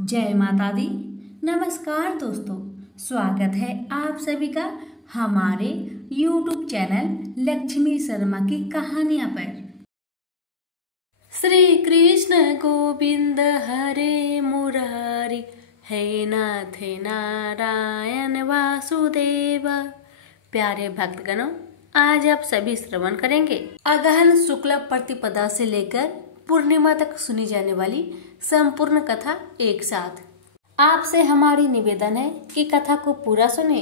जय माता दी। नमस्कार दोस्तों, स्वागत है आप सभी का हमारे YouTube चैनल लक्ष्मी शर्मा की कहानियां पर। श्री कृष्ण गोविंद हरे मुरारी, हे नाथ नारायण वासुदेव। प्यारे भक्तगणों, आज आप सभी श्रवण करेंगे अगहन शुक्ल प्रतिपदा से लेकर पूर्णिमा तक सुनी जाने वाली संपूर्ण कथा एक साथ। आपसे हमारी निवेदन है कि कथा को पूरा सुने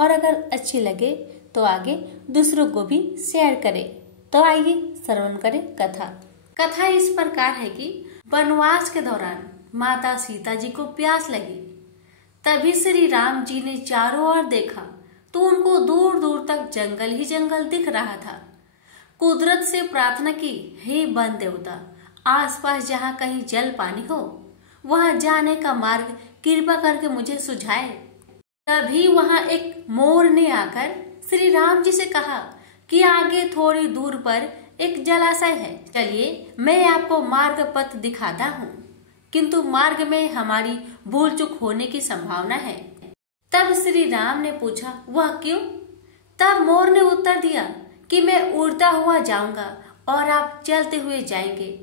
और अगर अच्छी लगे तो आगे दूसरों को भी शेयर करें। तो आइए श्रवण करें कथा। कथा इस प्रकार है कि वनवास के दौरान माता सीता जी को प्यास लगी। तभी श्री राम जी ने चारों ओर देखा तो उनको दूर दूर तक जंगल ही जंगल दिख रहा था। कुदरत से प्रार्थना की, हे वन देवता, आसपास जहाँ कहीं जल पानी हो वहां जाने का मार्ग कृपा करके मुझे सुझाए। तभी वहां एक मोर ने आकर श्री राम जी से कहा कि आगे थोड़ी दूर पर एक जलाशय है, चलिए मैं आपको मार्ग पथ दिखाता हूँ, किंतु मार्ग में हमारी भूल चूक होने की संभावना है। तब श्री राम ने पूछा, वह क्यों? तब मोर ने उत्तर दिया कि मैं उड़ता हुआ जाऊंगा और आप चलते हुए जाएंगे,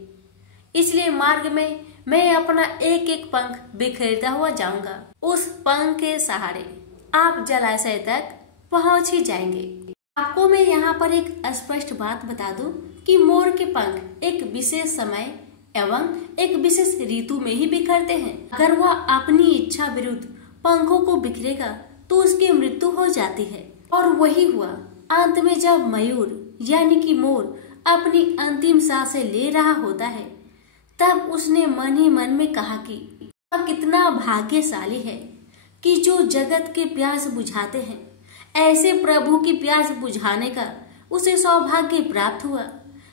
इसलिए मार्ग में मैं अपना एक एक पंख बिखेरता हुआ जाऊंगा। उस पंख के सहारे आप जलाशय तक पहुंच ही जाएंगे। आपको मैं यहाँ पर एक स्पष्ट बात बता दूं कि मोर के पंख एक विशेष समय एवं एक विशेष ऋतु में ही बिखरते हैं। अगर वह अपनी इच्छा विरुद्ध पंखों को बिखरेगा तो उसकी मृत्यु हो जाती है। और वही हुआ। अंत में जब मयूर यानी कि मोर अपनी अंतिम सांसें ले रहा होता है, तब उसने मन ही मन में कहा कि वह कितना भाग्यशाली है कि जो जगत के प्यास बुझाते हैं, ऐसे प्रभु की प्यास बुझाने का उसे सौभाग्य प्राप्त हुआ।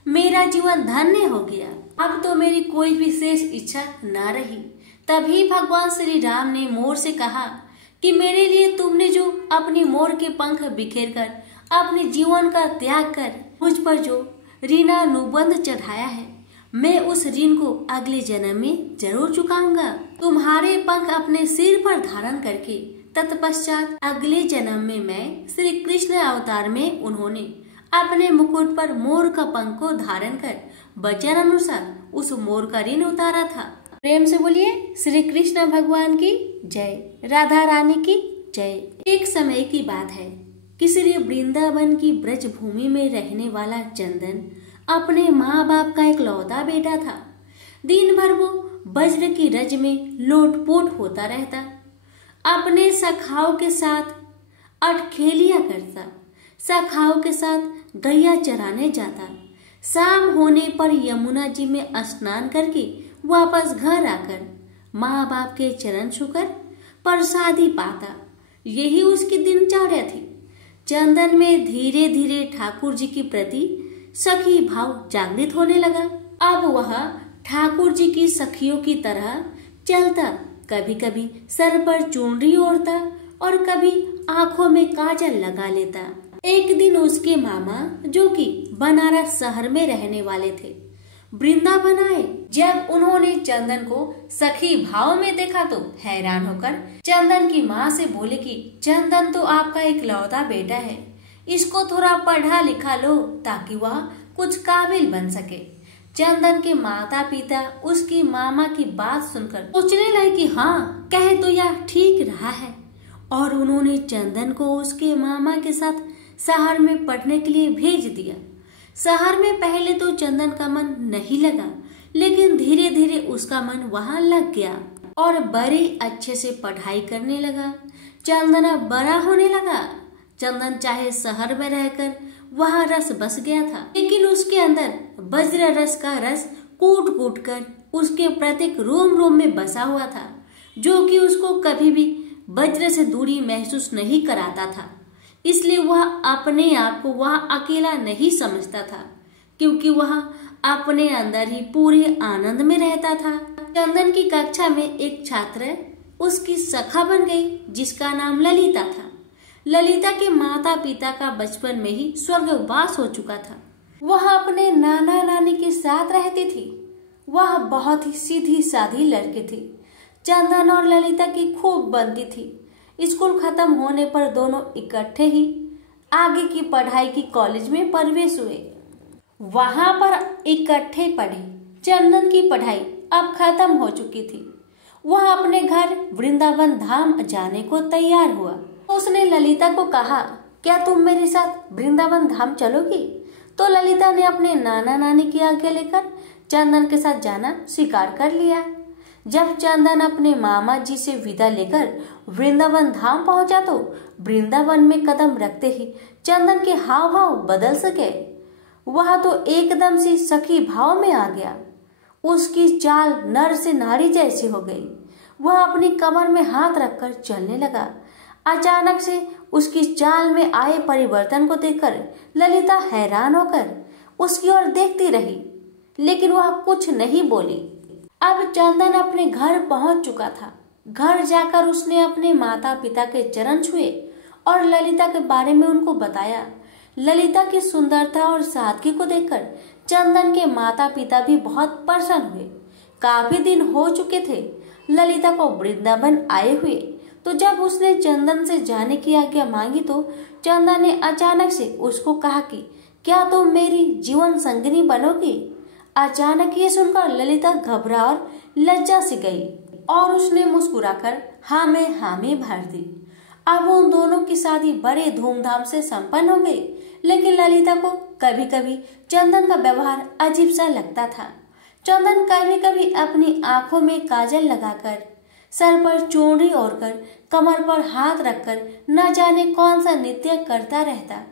मेरा जीवन धन्य हो गया। अब तो मेरी कोई विशेष इच्छा न रही। तभी भगवान श्री राम ने मोर से कहा कि मेरे लिए तुमने जो अपनी मोर के पंख बिखेर कर अपने जीवन का त्याग कर मुझ पर जो ऋणानुबंध चढ़ाया है, मैं उस ऋण को अगले जन्म में जरूर चुकाऊंगा। तुम्हारे पंख अपने सिर पर धारण करके तत्पश्चात अगले जन्म में मैं श्री कृष्ण अवतार में उन्होंने अपने मुकुट पर मोर का पंख को धारण कर वचन अनुसार उस मोर का ऋण उतारा था। प्रेम से बोलिए श्री कृष्ण भगवान की जय, राधा रानी की जय। एक समय की बात है कि श्री वृंदावन की ब्रज भूमि में रहने वाला चंदन अपने माँ बाप का एक लौता बेटा था। दिन भर वो वज्र की रज में लोटपोट होता रहता, अपने सखाओं के साथ अटखेलिया करता, सखाओं के साथ गैया चराने जाता। शाम होने पर यमुना जी में स्नान करके वापस घर आकर माँ बाप के चरण छूकर प्रसादी पाता। यही उसकी दिनचर्या थी। चंदन में धीरे धीरे ठाकुर जी के प्रति सखी भाव जागृत होने लगा। अब वह ठाकुर जी की सखियों की तरह चलता, कभी कभी सर पर चुनरी ओढ़ता और कभी आंखों में काजल लगा लेता। एक दिन उसके मामा, जो कि बनारस शहर में रहने वाले थे, वृंदावन आए। जब उन्होंने चंदन को सखी भाव में देखा तो हैरान होकर चंदन की माँ से बोले कि चंदन तो आपका एक लौता बेटा है, इसको थोड़ा पढ़ा लिखा लो ताकि वह कुछ काबिल बन सके। चंदन के माता पिता उसकी मामा की बात सुनकर सोचने लगे कि हाँ, कहे तो यह ठीक रहा है, और उन्होंने चंदन को उसके मामा के साथ शहर में पढ़ने के लिए भेज दिया। शहर में पहले तो चंदन का मन नहीं लगा, लेकिन धीरे धीरे उसका मन वहाँ लग गया और बड़े अच्छे से पढ़ाई करने लगा। चंदन अब बड़ा होने लगा। चंदन चाहे शहर में रहकर वहाँ रस बस गया था, लेकिन उसके अंदर वज्र रस का रस कूट कूट कर उसके प्रत्येक रोम रोम में बसा हुआ था, जो कि उसको कभी भी वज्र से दूरी महसूस नहीं कराता था। इसलिए वह अपने आप को वह अकेला नहीं समझता था, क्योंकि वह अपने अंदर ही पूरे आनंद में रहता था। चंदन की कक्षा में एक छात्र उसकी सखा बन गई, जिसका नाम ललिता था। ललिता के माता पिता का बचपन में ही स्वर्गवास हो चुका था। वह अपने नाना नानी के साथ रहती थी। वह बहुत ही सीधी साधी लड़की थी। चंदन और ललिता की खूब बनती थी। स्कूल खत्म होने पर दोनों इकट्ठे ही आगे की पढ़ाई की कॉलेज में प्रवेश हुए। वहां पर इकट्ठे पढ़े। चंदन की पढ़ाई अब खत्म हो चुकी थी। वह अपने घर वृंदावन धाम जाने को तैयार हुआ। उसने ललिता को कहा, क्या तुम मेरे साथ वृंदावन धाम चलोगी? तो ललिता ने अपने नाना नानी की आज्ञा लेकर चंदन के साथ जाना स्वीकार कर लिया। जब चंदन अपने मामा जी से विदा लेकर वृंदावन धाम पहुंचा तो वृंदावन में कदम रखते ही चंदन के हाव भाव बदल सके। वह तो एकदम से सखी भाव में आ गया। उसकी चाल नर से नारी जैसी हो गई। वह अपनी कमर में हाथ रखकर चलने लगा। अचानक से उसकी चाल में आए परिवर्तन को देखकर ललिता हैरान होकर उसकी ओर देखती रही, लेकिन वह कुछ नहीं बोली। अब चंदन अपने घर पहुंच चुका था। घर जाकर उसने अपने माता पिता के चरण छुए और ललिता के बारे में उनको बताया। ललिता की सुंदरता और सादगी को देखकर चंदन के माता पिता भी बहुत प्रसन्न हुए। काफी दिन हो चुके थे ललिता को वृंदावन आए हुए। तो जब उसने चंदन से जाने की आज्ञा मांगी तो चंदन ने अचानक से उसको कहा कि क्या तुम मेरी जीवन संगिनी बनोगी? अचानक ये सुनकर ललिता घबरा और लज्जा सी गई और उसने मुस्कुराकर हाँ में भर दी। अब उन दोनों की शादी बड़े धूमधाम से संपन्न हो गई। लेकिन ललिता को कभी कभी चंदन का व्यवहार अजीब सा लगता था। चंदन कभी कभी अपनी आंखों में काजल लगाकर, सर पर चूड़ी ओढ़कर, कमर पर हाथ रखकर न जाने कौन सा नृत्य करता रहता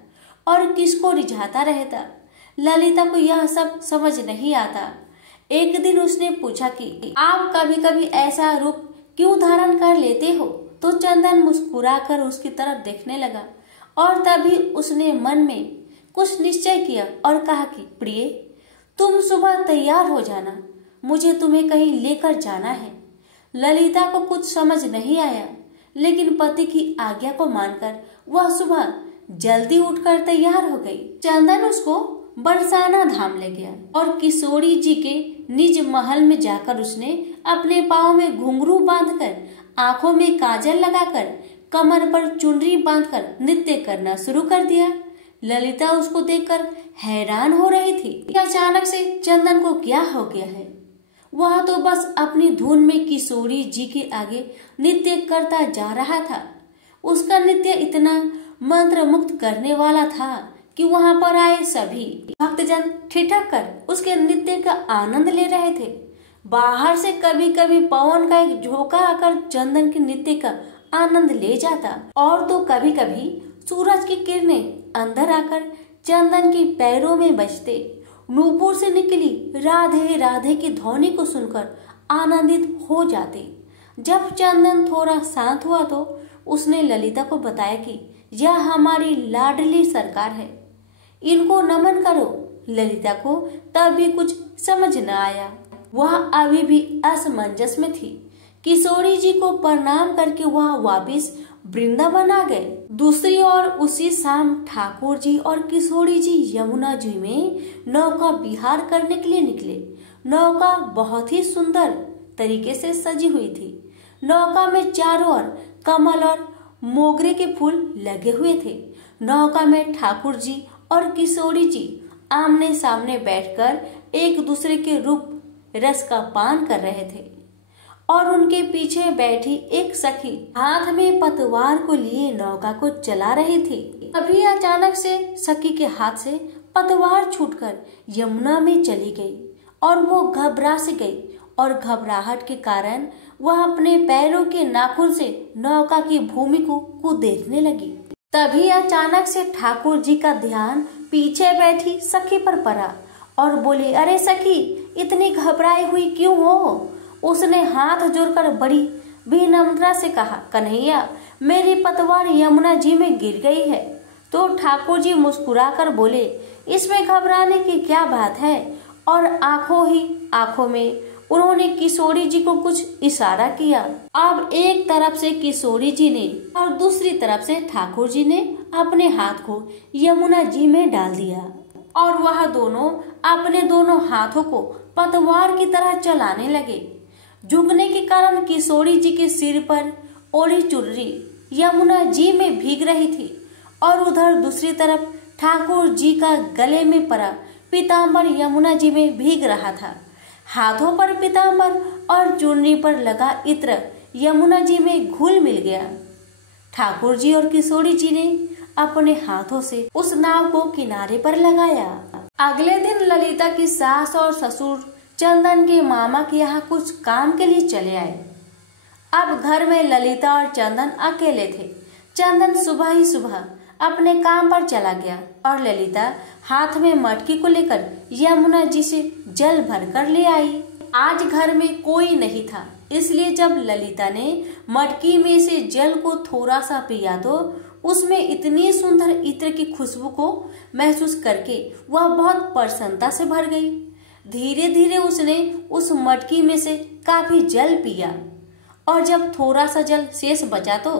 और किसको रिझाता रहता। ललिता को यह सब समझ नहीं आता। एक दिन उसने पूछा कि आप कभी कभी ऐसा रूप क्यों धारण कर लेते हो? तो चंदन मुस्कुराकर उसकी तरफ देखने लगा और तभी उसने मन में कुछ निश्चय किया और कहा कि प्रिय, तुम सुबह तैयार हो जाना, मुझे तुम्हें कहीं लेकर जाना है। ललिता को कुछ समझ नहीं आया, लेकिन पति की आज्ञा को मानकर वह सुबह जल्दी उठकर तैयार हो गई। चंदन उसको बरसाना धाम ले गया और किशोरी जी के निज महल में जाकर उसने अपने पाँव में घुंघरू बांधकर, आंखों में काजल लगाकर, कमर पर चुनरी बांधकर नृत्य करना शुरू कर दिया। ललिता उसको देखकर हैरान हो रही थी कि अचानक से चंदन को क्या हो गया है। वह तो बस अपनी धुन में किशोरी जी के आगे नृत्य करता जा रहा था। उसका नृत्य इतना मंत्र मुक्त करने वाला था कि वहां पर आए सभी भक्तजन ठिठक कर उसके नृत्य का आनंद ले रहे थे। बाहर से कभी कभी पवन का एक झोंका आकर चंदन के नृत्य का आनंद ले जाता और तो कभी कभी सूरज की किरणें अंदर आकर चंदन के पैरों में बजते। नूपुर से निकली राधे राधे की ध्वनि को सुनकर आनंदित हो जाते। जब चंदन थोड़ा शांत हुआ तो उसने ललिता को बताया कि यह हमारी लाडली सरकार है, इनको नमन करो। ललिता को तब भी कुछ समझ न आया। वह अभी भी असमंजस में थी। किशोरी जी को प्रणाम करके वह वापिस वृंदावन आ गए। दूसरी ओर उसी शाम ठाकुर जी और किशोरी जी यमुना जी में नौका विहार करने के लिए निकले। नौका बहुत ही सुंदर तरीके से सजी हुई थी। नौका में चारों ओर कमल और मोगरे के फूल लगे हुए थे। नौका में ठाकुर जी और किशोरी जी आमने सामने बैठकर एक दूसरे के रूप रस का पान कर रहे थे और उनके पीछे बैठी एक सखी हाथ में पतवार को लिए नौका को चला रही थी। अभी अचानक से सखी के हाथ से पतवार छूटकर यमुना में चली गई और वो घबरा सी गई और घबराहट के कारण वह अपने पैरों के नाखून से नौका की भूमि को देखने लगी। तभी अचानक से ठाकुर जी का ध्यान पीछे बैठी सखी पर पड़ा और बोली, अरे सखी, इतनी घबराई हुई क्यों हो? उसने हाथ जोड़कर बड़ी विनम्रता से कहा, कन्हैया, मेरी पतवार यमुना जी में गिर गई है। तो ठाकुर जी मुस्कुराकर बोले, इसमें घबराने की क्या बात है? और आंखों में उन्होंने किशोरी जी को कुछ इशारा किया। अब एक तरफ से किशोरी जी ने और दूसरी तरफ से ठाकुर जी ने अपने हाथ को यमुना जी में डाल दिया और वह दोनों अपने दोनों हाथों को पतवार की तरह चलाने लगे। झुकने के कारण किशोरी जी के सिर पर ओढ़ी चुनरी यमुना जी में भीग रही थी और उधर दूसरी तरफ ठाकुर जी का गले में पड़ा पीताम्बर यमुना जी में भीग रहा था। हाथों पर पीताम्बर और चुनरी पर लगा इत्र यमुना जी में घुल मिल गया। ठाकुर जी और किशोरी जी ने अपने हाथों से उस नाव को किनारे पर लगाया। अगले दिन ललिता की सास और ससुर चंदन के मामा के यहाँ कुछ काम के लिए चले आए। अब घर में ललिता और चंदन अकेले थे। चंदन सुबह ही सुबह अपने काम पर चला गया और ललिता हाथ में मटकी को लेकर यमुना जी से जल भरकर ले आई। आज घर में कोई नहीं था, इसलिए जब ललिता ने मटकी में से जल को थोड़ा सा पिया तो उसमें इतनी सुंदर इत्र की खुशबू को महसूस करके वह बहुत प्रसन्नता से भर गई। धीरे धीरे उसने उस मटकी में से काफी जल पिया और जब थोड़ा सा जल शेष बचा तो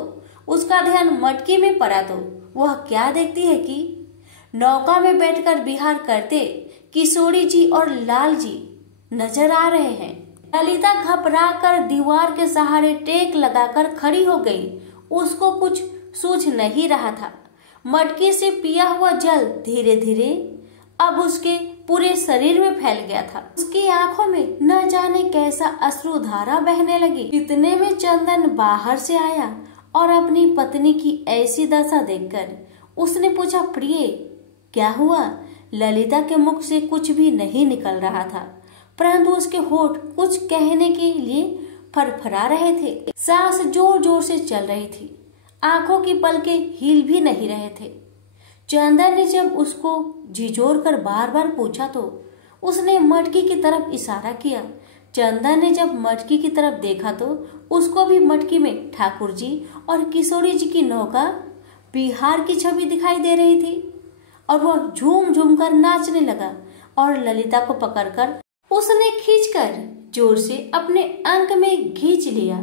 उसका ध्यान मटकी में पड़ा तो वह क्या देखती है कि नौका में बैठकर विहार करते किशोरी जी और लाल जी नजर आ रहे हैं। ललिता घबरा कर दीवार के सहारे टेक लगाकर खड़ी हो गई। उसको कुछ सूझ नहीं रहा था। मटकी से पिया हुआ जल धीरे धीरे अब उसके पूरे शरीर में फैल गया था। उसकी आंखों में न जाने कैसा अश्रुधारा बहने लगी। इतने में चंदन बाहर से आया और अपनी पत्नी की ऐसी दशा देखकर उसने पूछा, प्रिय क्या हुआ? ललिता के मुख से कुछ भी नहीं निकल रहा था, परंतु उसके होठ कुछ कहने के लिए फरफरा रहे थे। सांस जोर जोर से चल रही थी, आंखों की पलकें हिल भी नहीं रहे थे। चंदन ने जब उसको झिझोर कर बार बार पूछा तो उसने मटकी की तरफ इशारा किया। चंदन ने जब मटकी की तरफ देखा तो उसको भी मटकी में ठाकुर जी और किशोरी जी की नौका बिहार की छवि दिखाई दे रही थी और वह झूम झूम कर नाचने लगा और ललिता को पकड़कर उसने खींचकर जोर से अपने अंक में खींच लिया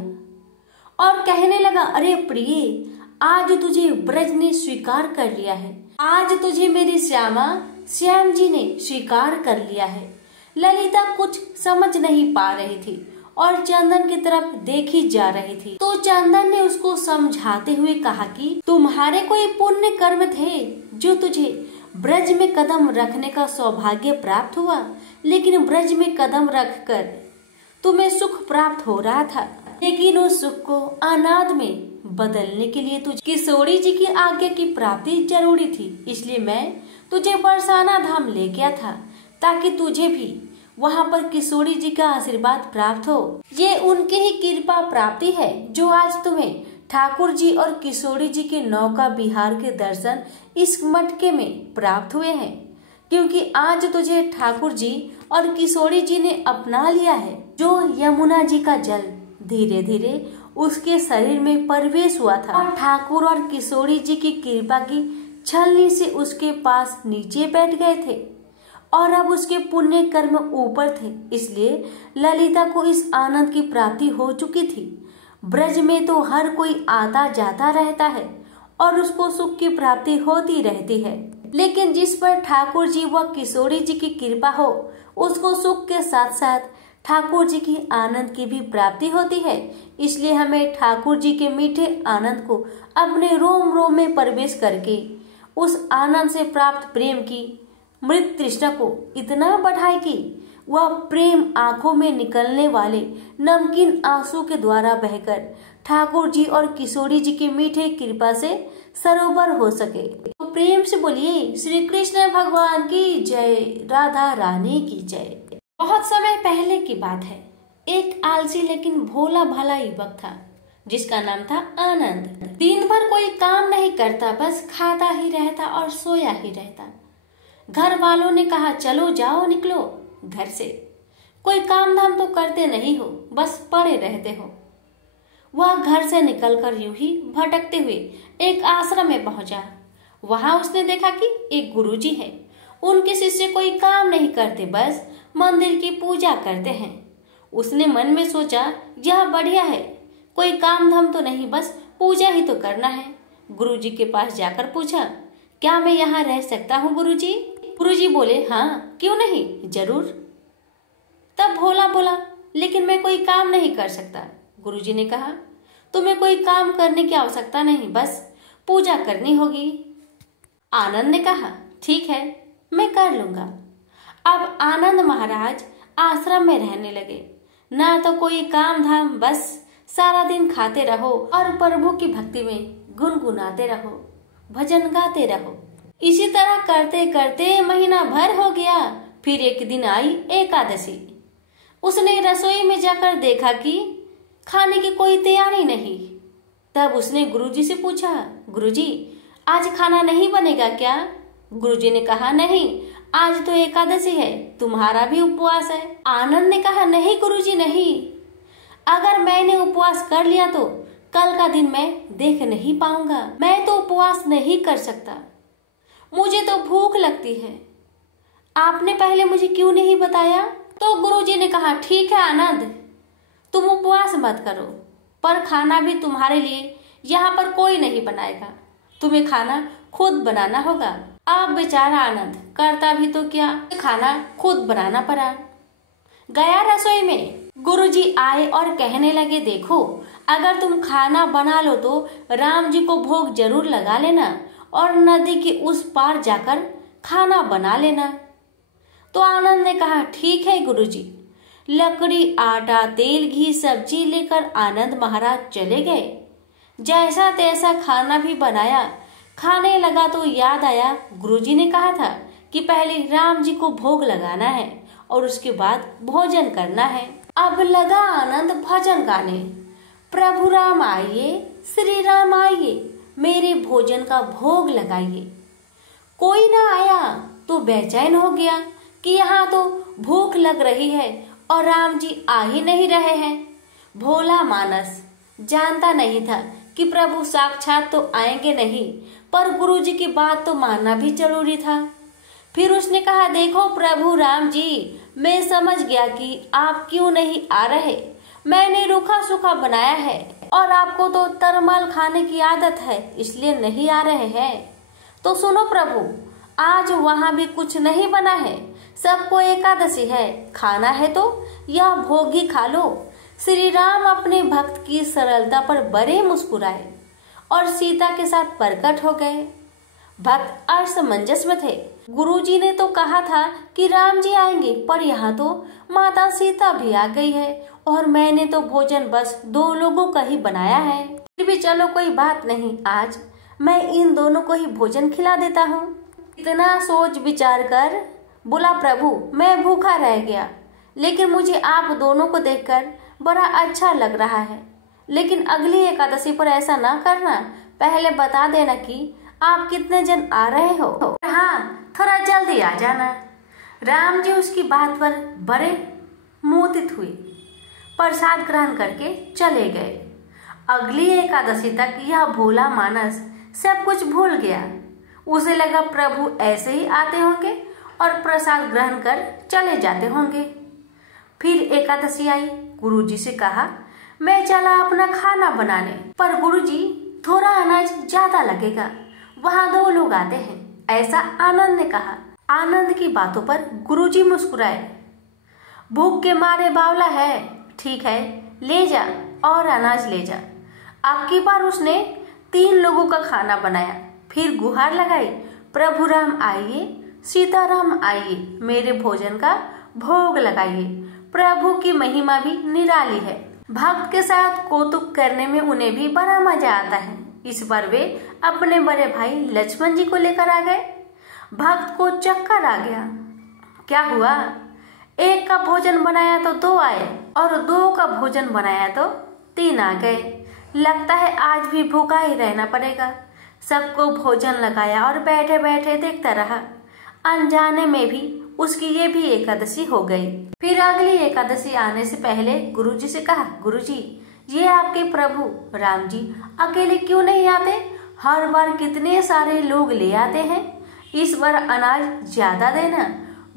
और कहने लगा, अरे प्रिय, आज तुझे ब्रज ने स्वीकार कर लिया है। आज तुझे मेरी श्यामा श्याम जी ने स्वीकार कर लिया है। ललिता कुछ समझ नहीं पा रही थी और चंदन की तरफ देखी जा रही थी। तो चंदन ने उसको समझाते हुए कहा कि तुम्हारे कोई पुण्य कर्म थे जो तुझे ब्रज में कदम रखने का सौभाग्य प्राप्त हुआ, लेकिन ब्रज में कदम रखकर तुम्हें सुख प्राप्त हो रहा था, लेकिन उस सुख को अनाद में बदलने के लिए तुझे किशोरी जी की आज्ञा की प्राप्ति जरूरी थी। इसलिए मैं तुझे बरसाना धाम ले गया था ताकि तुझे भी वहाँ पर किशोरी जी का आशीर्वाद प्राप्त हो। ये उनकी ही कृपा प्राप्ति है जो आज तुम्हें ठाकुर जी और किशोरी जी के नौका विहार के दर्शन इस मटके में प्राप्त हुए हैं, क्योंकि आज तुझे ठाकुर जी और किशोरी जी ने अपना लिया है। जो यमुना जी का जल धीरे धीरे उसके शरीर में प्रवेश हुआ था और ठाकुर और किशोरी जी की कृपा की छलनी से उसके पास नीचे बैठ गए थे और अब उसके पुण्य कर्म ऊपर थे, इसलिए ललिता को इस आनंद की प्राप्ति हो चुकी थी। ब्रज में तो हर कोई आता जाता रहता है और उसको सुख की प्राप्ति होती रहती है, लेकिन जिस पर ठाकुर जी व किशोरी जी की कृपा हो उसको सुख के साथ साथ ठाकुर जी की आनंद की भी प्राप्ति होती है। इसलिए हमें ठाकुर जी के मीठे आनंद को अपने रोम रोम में प्रवेश करके उस आनंद से प्राप्त प्रेम की मृत तृष्णा को इतना बढ़ाए कि वह प्रेम आंखों में निकलने वाले नमकीन आंसू के द्वारा बहकर ठाकुर जी और किशोरी जी के मीठे कृपा से सरोवर हो सके। तो प्रेम से बोलिए श्री कृष्ण भगवान की जय, राधा रानी की जय। बहुत समय पहले की बात है। एक आलसी लेकिन भोला भाला युवक था जिसका नाम था आनंद। दिन भर कोई काम नहीं करता, बस खाता ही रहता और सोया ही रहता। घर वालों ने कहा, चलो जाओ निकलो घर से, कोई काम धाम तो करते नहीं हो, बस पड़े रहते हो। वह घर से निकलकर यूं ही भटकते हुए एक आश्रम में पहुंचा। वहां उसने देखा कि एक गुरुजी है। उनके शिष्य कोई काम नहीं करते, बस मंदिर की पूजा करते हैं। उसने मन में सोचा, यह बढ़िया है, कोई काम धाम तो नहीं, बस पूजा ही तो करना है। गुरुजी के पास जाकर पूछा, क्या मैं यहाँ रह सकता हूँ गुरुजी? गुरुजी बोले, हाँ क्यों नहीं, जरूर। तब भोला बोला, लेकिन मैं कोई काम नहीं कर सकता। गुरुजी ने कहा, तुम्हें कोई काम करने की आवश्यकता नहीं, बस पूजा करनी होगी। आनंद ने कहा, ठीक है, मैं कर लूंगा। अब आनंद महाराज आश्रम में रहने लगे। ना तो कोई काम धाम, बस सारा दिन खाते रहो और प्रभु की भक्ति में गुनगुनाते रहो, भजन गाते रहो। इसी तरह करते करते महीना भर हो गया। फिर एक दिन आई एकादशी। उसने रसोई में जाकर देखा कि खाने की कोई तैयारी नहीं। तब उसने गुरुजी से पूछा, गुरुजी आज खाना नहीं बनेगा क्या? गुरुजी ने कहा, नहीं, आज तो एकादशी है, तुम्हारा भी उपवास है। आनंद ने कहा, नहीं गुरुजी नहीं, अगर मैंने उपवास कर लिया तो कल का दिन मैं देख नहीं पाऊंगा। मैं तो उपवास नहीं कर सकता, मुझे तो भूख लगती है। आपने पहले मुझे क्यों नहीं बताया? तो गुरुजी ने कहा, ठीक है आनंद, तुम उपवास मत करो, पर खाना भी तुम्हारे लिए यहाँ पर कोई नहीं बनाएगा, तुम्हें खाना खुद बनाना होगा। अब बेचारा आनंद करता भी तो क्या, खाना खुद बनाना पड़ा। गया रसोई में। गुरुजी आए और कहने लगे, देखो, अगर तुम खाना बना लो तो राम जी को भोग जरूर लगा लेना और नदी के उस पार जाकर खाना बना लेना। तो आनंद ने कहा, ठीक है गुरुजी। लकड़ी, आटा, तेल, घी, सब्जी लेकर आनंद महाराज चले गए। जैसा तैसा खाना भी बनाया। खाने लगा तो याद आया, गुरुजी ने कहा था कि पहले राम जी को भोग लगाना है और उसके बाद भोजन करना है। अब लगा आनंद भजन गाने, प्रभु राम आइए, श्री राम आइए, मेरे भोजन का भोग लगाइए। कोई ना आया तो बेचैन हो गया कि यहाँ तो भूख लग रही है और राम जी आ ही नहीं रहे हैं। भोला मानस जानता नहीं था कि प्रभु साक्षात तो आएंगे नहीं, पर गुरुजी की बात तो मानना भी जरूरी था। फिर उसने कहा, देखो प्रभु राम जी, मैं समझ गया कि आप क्यों नहीं आ रहे। मैंने रूखा सूखा बनाया है और आपको तो तरमाल खाने की आदत है, इसलिए नहीं आ रहे हैं। तो सुनो प्रभु, आज वहाँ भी कुछ नहीं बना है, सबको एकादशी है, खाना है तो यह भोग ही खा लो। श्री राम अपने भक्त की सरलता पर बड़े मुस्कुराए और सीता के साथ प्रकट हो गए। भक्त असमंजस में थे। गुरुजी ने तो कहा था कि राम जी आएंगे, पर यहाँ तो माता सीता भी आ गई है और मैंने तो भोजन बस 2 लोगों का ही बनाया है। फिर भी चलो कोई बात नहीं, आज मैं इन दोनों को ही भोजन खिला देता हूँ। इतना सोच विचार कर बोला, प्रभु मैं भूखा रह गया, लेकिन मुझे आप दोनों को देखकर बड़ा अच्छा लग रहा है। लेकिन अगली एकादशी पर ऐसा ना करना, पहले बता देना कि आप कितने जन आ रहे हो। हाँ, थोड़ा जल्दी आ जाना। राम जी उसकी बात पर बड़े मोहित हुए, प्रसाद ग्रहण करके चले गए। अगली एकादशी तक यह भोला मानस सब कुछ भूल गया। उसे लगा प्रभु ऐसे ही आते होंगे और प्रसाद ग्रहण कर चले जाते होंगे। फिर एकादशी आई। गुरुजी से कहा, मैं चला अपना खाना बनाने, पर गुरुजी थोड़ा अनाज ज्यादा लगेगा, वहाँ 2 लोग आते हैं, ऐसा आनंद ने कहा। आनंद की बातों पर गुरुजी मुस्कुराए। भूख के मारे बावला है, ठीक है, ले जा और अनाज ले जा। अब की बार उसने 3 लोगों का खाना बनाया। फिर गुहार लगाई, प्रभु राम आइए, सीताराम आइए, मेरे भोजन का भोग लगाइए। प्रभु की महिमा भी निराली है। भक्त के साथ कौतुक करने में उन्हें भी बड़ा मजा आता है। इस बार वे अपने बड़े भाई लक्ष्मण जी को लेकर आ गए। भक्त को चक्कर आ गया। क्या हुआ, 1 का भोजन बनाया तो 2 आए और 2 का भोजन बनाया तो 3 आ गए। लगता है आज भी भूखा ही रहना पड़ेगा। सबको भोजन लगाया और बैठे बैठे देखता रहा। अनजाने में भी उसकी ये भी एकादशी हो गई। फिर अगली एकादशी आने से पहले गुरुजी से कहा, गुरुजी, ये आपके प्रभु राम जी अकेले क्यों नहीं आते? हर बार कितने सारे लोग ले आते हैं, इस बार अनाज ज्यादा देना।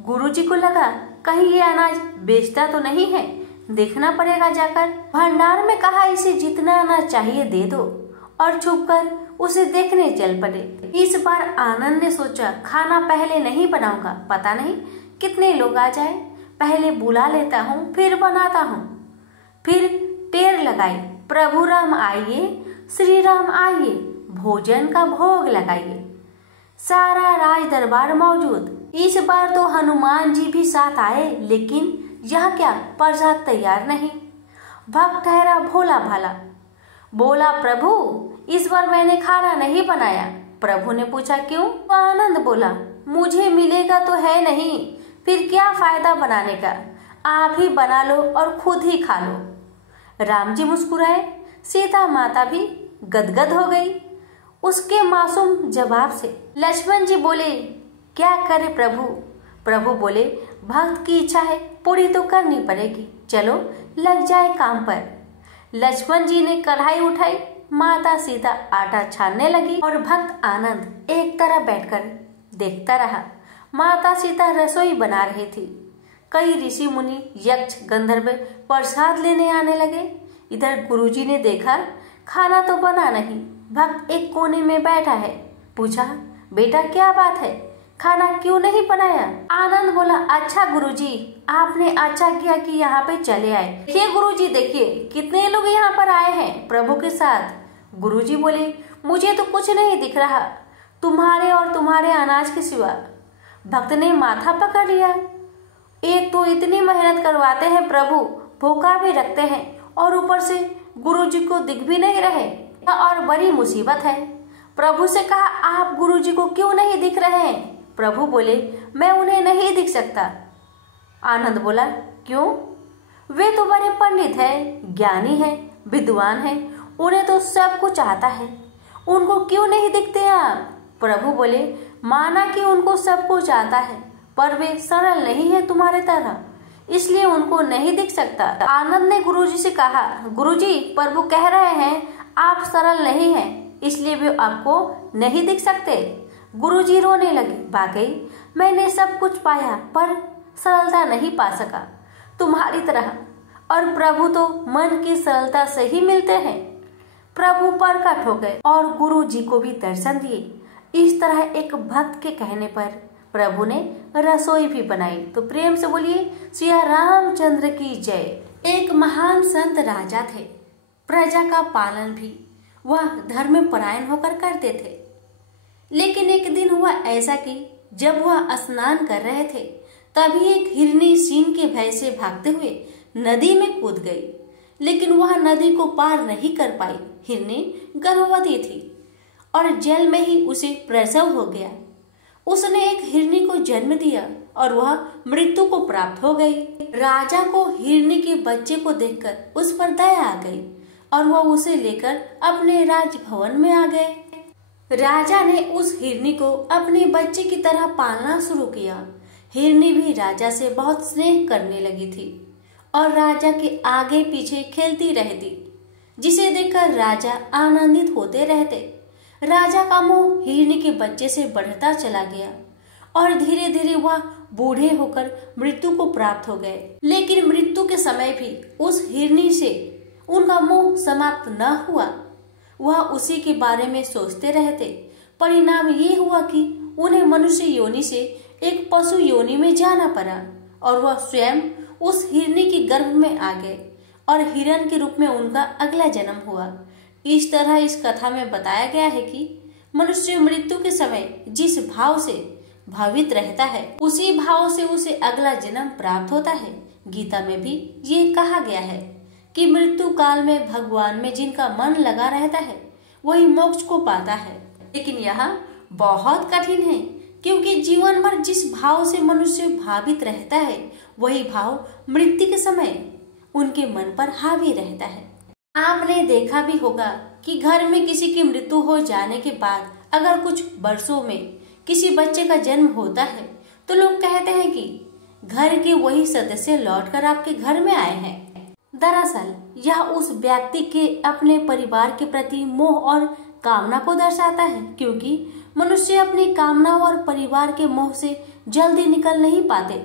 गुरुजी को लगा कहीं ये अनाज बेचता तो नहीं है, देखना पड़ेगा जाकर। भंडार में कहा, इसे जितना अनाज चाहिए दे दो, और छुपकर उसे देखने चल पड़े। इस बार आनंद ने सोचा, खाना पहले नहीं बनाऊंगा, पता नहीं कितने लोग आ जाए। पहले बुला लेता हूँ, फिर बनाता हूँ। फिर टेर लगाई, प्रभु राम आइए, श्री राम आइए, भोजन का भोग लगाइए। सारा राज दरबार मौजूद। इस बार तो हनुमान जी भी साथ आए, लेकिन यह क्या, प्रसाद तैयार नहीं। भक्त ठहरा भोला भाला, बोला प्रभु इस बार मैंने खाना नहीं बनाया। प्रभु ने पूछा क्यों? तो आनंद बोला मुझे मिलेगा तो है नहीं, फिर क्या फायदा बनाने का, आप ही बना लो और खुद ही खा लो। राम जी मुस्कुराए, सीता माता भी गदगद हो गई उसके मासूम जवाब से। लक्ष्मण जी बोले क्या करे प्रभु? प्रभु बोले भक्त की इच्छा है, पूरी तो करनी पड़ेगी, चलो लग जाए काम पर। लक्ष्मण जी ने कढ़ाई उठाई, माता सीता आटा छानने लगी और भक्त आनंद एक तरफ बैठकर देखता रहा। माता सीता रसोई बना रही थी। कई ऋषि मुनि, यक्ष, गंधर्व प्रसाद लेने आने लगे। इधर गुरुजी ने देखा खाना तो बना नहीं, भक्त एक कोने में बैठा है। पूछा बेटा क्या बात है, खाना क्यों नहीं बनाया? आनंद बोला अच्छा गुरुजी, आपने अच्छा किया कि यहाँ पे चले आए। देखिए गुरुजी, देखिए कितने लोग यहाँ पर आए हैं प्रभु के साथ। गुरुजी बोले मुझे तो कुछ नहीं दिख रहा, तुम्हारे और तुम्हारे अनाज के सिवा। भक्त ने माथा पकड़ लिया, एक तो इतनी मेहनत करवाते हैं प्रभु, भूखा भी रखते हैं और ऊपर से गुरुजी को दिख भी नहीं रहे, और बड़ी मुसीबत है। प्रभु से कहा आप गुरुजी को क्यों नहीं दिख रहे हैं? प्रभु बोले मैं उन्हें नहीं दिख सकता। आनंद बोला क्यों? वे तो बड़े पंडित हैं, ज्ञानी हैं, विद्वान हैं, उन्हें तो सब कुछ आता है, उनको क्यों नहीं दिखते आप? प्रभु बोले माना कि उनको सब कुछ आता है, पर वे सरल नहीं है तुम्हारे तरह, इसलिए उनको नहीं दिख सकता। आनंद ने गुरुजी से कहा गुरुजी प्रभु कह रहे हैं आप सरल नहीं हैं, इसलिए वे आपको नहीं दिख सकते। गुरुजी रोने लगे, वाकई मैंने सब कुछ पाया पर सरलता नहीं पा सका तुम्हारी तरह, और प्रभु तो मन की सरलता से ही मिलते हैं। प्रभु प्रकट हो गए और गुरु जी को भी दर्शन दिए। इस तरह एक भक्त के कहने पर प्रभु ने रसोई भी बनाई। तो प्रेम से बोलिए श्री रामचंद्र की जय। एक महान संत राजा थे, प्रजा का पालन भी वह धर्म परायण होकर करते थे। लेकिन एक दिन हुआ ऐसा कि जब वह स्नान कर रहे थे, तभी एक हिरनी सिंह के भय से भागते हुए नदी में कूद गई, लेकिन वह नदी को पार नहीं कर पाई। हिरनी गर्भवती थी और जल में ही उसे प्रसव हो गया। उसने एक हिरनी को जन्म दिया और वह मृत्यु को प्राप्त हो गई। राजा को हिरनी के बच्चे को देखकर उस पर दया आ गई और वह उसे लेकर अपने राजभवन में आ गए। राजा ने उस हिरनी को अपने बच्चे की तरह पालना शुरू किया। हिरनी भी राजा से बहुत स्नेह करने लगी थी और राजा के आगे पीछे खेलती रहती, जिसे देखकर राजा आनंदित होते रहते। राजा का मोह हिरनी के बच्चे से बढ़ता चला गया और धीरे धीरे वह बूढ़े होकर मृत्यु को प्राप्त हो गए। लेकिन मृत्यु के समय भी उस हिरनी से उनका मोह समाप्त न हुआ। वह उसी के बारे में सोचते रहते। परिणाम ये हुआ कि उन्हें मनुष्य योनि से एक पशु योनि में जाना पड़ा और वह स्वयं उस हिरनी के गर्भ में आ गए और हिरण के रूप में उनका अगला जन्म हुआ। इस तरह इस कथा में बताया गया है कि मनुष्य मृत्यु के समय जिस भाव से भावित रहता है, उसी भाव से उसे अगला जन्म प्राप्त होता है। गीता में भी ये कहा गया है कि मृत्यु काल में भगवान में जिनका मन लगा रहता है वही मोक्ष को पाता है। लेकिन यह बहुत कठिन है, क्योंकि जीवन भर जिस भाव से मनुष्य भावित रहता है वही भाव मृत्यु के समय उनके मन पर हावी रहता है। आपने देखा भी होगा कि घर में किसी की मृत्यु हो जाने के बाद अगर कुछ वर्षों में किसी बच्चे का जन्म होता है तो लोग कहते हैं कि घर के वही सदस्य लौटकर आपके घर में आए हैं। दरअसल यह उस व्यक्ति के अपने परिवार के प्रति मोह और कामना को दर्शाता है, क्योंकि मनुष्य अपनी कामनाओं और परिवार के मोह से जल्दी निकल नहीं पाते।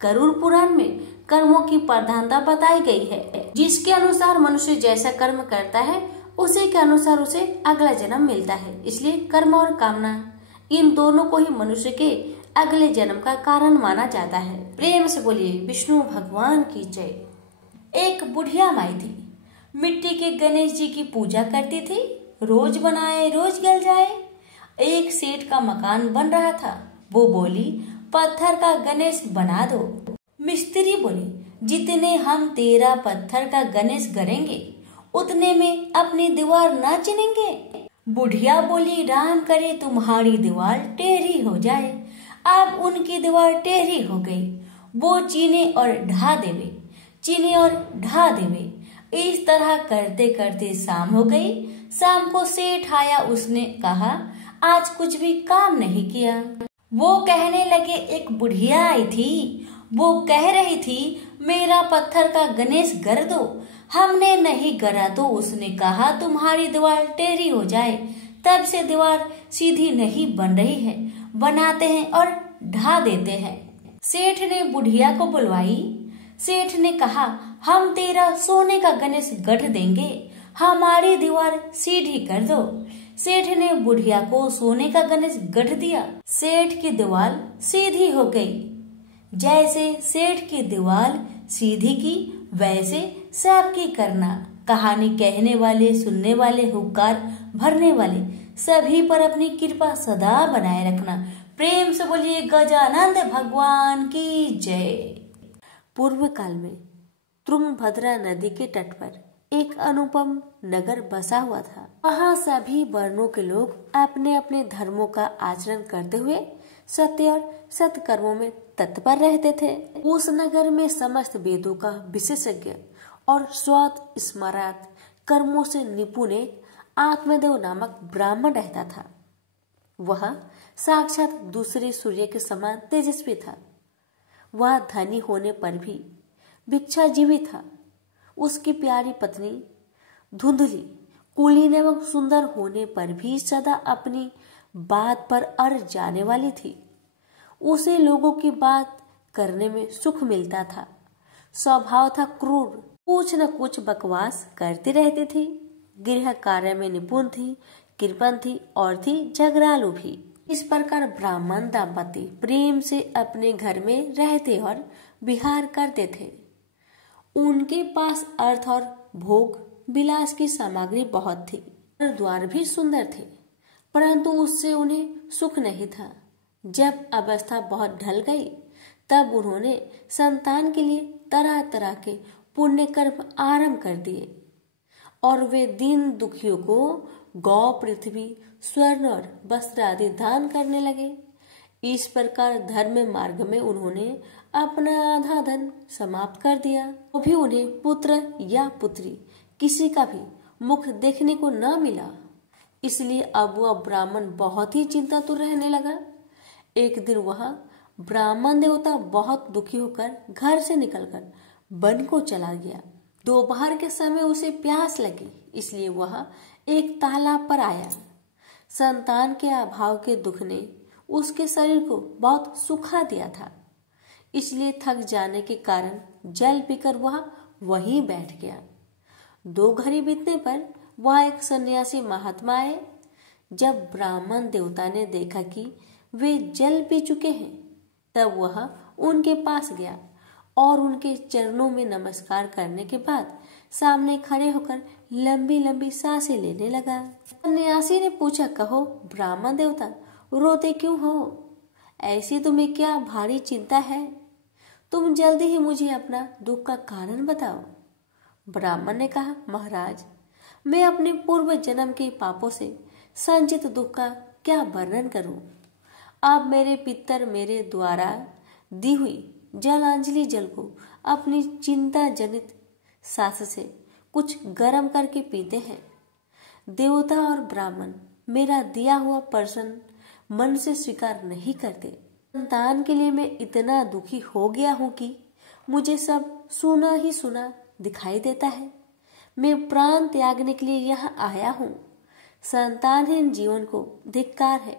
गरुड़ पुराण में कर्मों की प्रधानता बताई गई है, जिसके अनुसार मनुष्य जैसा कर्म करता है उसी के अनुसार उसे अगला जन्म मिलता है। इसलिए कर्म और कामना इन दोनों को ही मनुष्य के अगले जन्म का कारण माना जाता है। प्रेम से बोलिए विष्णु भगवान की जय। एक बुढ़िया माई थी, मिट्टी के गणेश जी की पूजा करती थी, रोज बनाए रोज गल जाए। एक सेठ का मकान बन रहा था, वो बोली पत्थर का गणेश बना दो। मिस्त्री बोले जितने हम तेरा पत्थर का गणेश गढ़ेंगे उतने में अपनी दीवार ना चिनेंगे। बुढ़िया बोली राम करे तुम्हारी दीवार टेढ़ी हो जाए। अब उनकी दीवार टेढ़ी हो गई, वो चीने और ढा देवे, चीने और ढा देवे। इस तरह करते करते शाम हो गई। शाम को सेठ आया, उसने कहा आज कुछ भी काम नहीं किया। वो कहने लगे एक बुढ़िया आई थी, वो कह रही थी मेरा पत्थर का गणेश गढ़ दो। हमने नहीं गढ़ा तो उसने कहा तुम्हारी दीवार टेढ़ी हो जाए। तब से दीवार सीधी नहीं बन रही है, बनाते हैं और ढा देते हैं। सेठ ने बुढ़िया को बुलवाई। सेठ ने कहा हम तेरा सोने का गणेश गढ़ देंगे, हमारी दीवार सीधी कर दो। सेठ ने बुढ़िया को सोने का गणेश गढ़ दिया। सेठ की दीवार सीधी हो गई। जैसे सेठ की दीवार सीधी की वैसे सबकी करना। कहानी कहने वाले, सुनने वाले, हुक्कार भरने वाले सभी पर अपनी कृपा सदा बनाए रखना। प्रेम से बोलिए गजानंद भगवान की जय। पूर्व काल में तुंगभद्रा नदी के तट पर एक अनुपम नगर बसा हुआ था। वहाँ सभी वर्णों के लोग अपने अपने धर्मों का आचरण करते हुए सत्य और सत्कर्मों में तत्पर रहते थे। उस नगर में समस्त वेदों का विशेषज्ञ और स्वत स्मारक कर्मों से निपुण एक आत्मदेव नामक ब्राह्मण रहता था। वह साक्षात दूसरे सूर्य के समान तेजस्वी था। वह धनी होने पर भी भिक्षाजीवी था। उसकी प्यारी पत्नी धुंधली, कुलीन एवं सुंदर होने पर भी सदा अपनी बात पर अड़ जाने वाली थी। उसे लोगों की बात करने में सुख मिलता था। स्वभाव था क्रूर, कुछ न कुछ बकवास करती रहती थी। गृह कार्य में निपुण थी, कृपण थी और थी झगड़ालू भी। इस प्रकार ब्राह्मण दंपति प्रेम से अपने घर में रहते और विहार करते थे। उनके पास अर्थ और भोग विलास की सामग्री बहुत थी, द्वार भी सुंदर थे, परंतु उससे उन्हें सुख नहीं था। जब अवस्था बहुत ढल गई तब उन्होंने संतान के लिए तरह तरह के पुण्य कर्म आरंभ कर दिए और वे दीन दुखियों को गौ, पृथ्वी, स्वर्ण और वस्त्र आदि दान करने लगे। इस प्रकार धर्म मार्ग में उन्होंने अपना आधा धन समाप्त कर दिया। तो भी उन्हें पुत्र या पुत्री किसी का भी मुख देखने को न मिला। इसलिए अब वह ब्राह्मण बहुत ही चिंतातुर रहने लगा। एक दिन वह ब्राह्मण देवता बहुत दुखी होकर घर से निकलकर वन को चला गया। दोपहर के समय उसे प्यास लगी, इसलिए वह एक तालाब पर आया। संतान के अभाव के दुख ने उसके शरीर को बहुत सुखा दिया था, इसलिए थक जाने के कारण जल पीकर वह वहीं बैठ गया। 2 घड़ी बीतने पर वह एक सन्यासी महात्मा आए। जब ब्राह्मण देवता ने देखा कि वे जल पी चुके हैं, तब वह उनके पास गया और उनके चरणों में नमस्कार करने के बाद सामने खड़े होकर लंबी लंबी सांसें लेने लगा। सन्यासी ने पूछा, कहो ब्राह्मण देवता, रोते क्यों हो? ऐसी तुम्हें क्या भारी चिंता है? तुम जल्दी ही मुझे अपना दुख का कारण बताओ। ब्राह्मण ने कहा, महाराज, मैं अपने पूर्व जन्म के पापों से संचित दुख का क्या वर्णन करूं? अब मेरे पितर मेरे द्वारा दी हुई जलांजलि जल को अपनी चिंता जनित सांस से कुछ गर्म करके पीते हैं। देवता और ब्राह्मण मेरा दिया हुआ प्रसन्न मन से स्वीकार नहीं करते। संतान के लिए मैं इतना दुखी हो गया हूं कि मुझे सब सुना ही सुना दिखाई देता है। मैं प्राण त्यागने के लिए यहाँ आया हूँ। संतानहीन जीवन को धिक्कार है,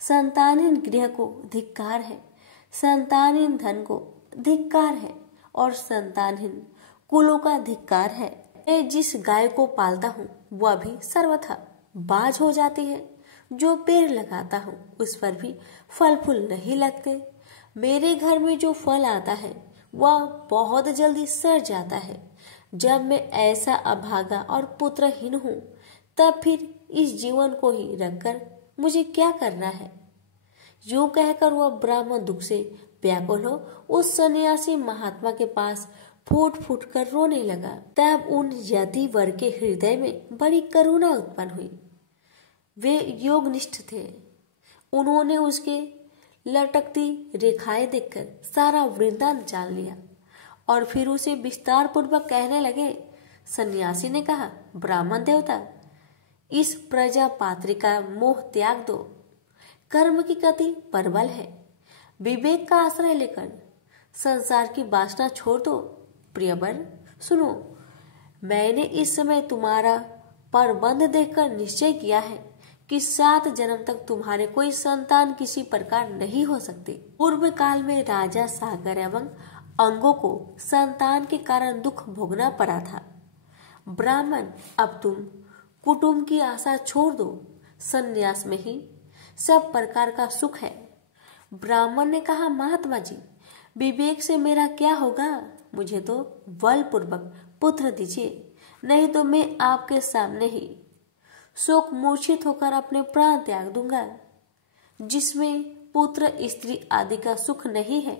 संतानहीन गृह को धिक्कार है, संतानहीन धन को धिक्कार है और संतानहीन कुलों का धिक्कार है। मैं जिस गाय को पालता हूँ वह भी सर्वथा बाज हो जाती है। जो पेड़ लगाता हूँ उस पर भी फल फूल नहीं लगते। मेरे घर में जो फल आता है वह बहुत जल्दी सड़ जाता है। जब मैं ऐसा अभागा और पुत्रहीन हूँ तब फिर इस जीवन को ही रखकर मुझे क्या करना है। यूं कहकर वह ब्राह्मण दुख से व्याकुल हो उस सन्यासी महात्मा के पास फूट फूट कर रोने लगा। तब उन यति वर के हृदय में बड़ी करुणा उत्पन्न हुई। वे योगनिष्ठ थे। उन्होंने उसके लटकती रेखाएं देखकर सारा वृंदावन जान लिया और फिर उसे विस्तार पूर्वक कहने लगे। सन्यासी ने कहा, ब्राह्मण देवता, इस प्रजापात्री का मोह त्याग दो। कर्म की गति प्रबल है। विवेक का आश्रय लेकर संसार की वासना छोड़ दो। प्रियवर सुनो, मैंने इस समय तुम्हारा प्रबंध देखकर निश्चय किया है कि 7 जन्म तक तुम्हारे कोई संतान किसी प्रकार नहीं हो सकती। पूर्व काल में राजा सागर एवं अंगों को संतान के कारण दुख भोगना पड़ा था। ब्राह्मण, अब तुम कुटुंब की आशा छोड़ दो। संन्यास में ही सब प्रकार का सुख है। ब्राह्मण ने कहा, महात्मा जी, विवेक से मेरा क्या होगा? मुझे तो बलपूर्वक पुत्र दीजिए, नहीं तो मैं आपके सामने ही शोक मूर्छित होकर अपने प्राण त्याग दूंगा। जिसमें पुत्र स्त्री आदि का सुख नहीं है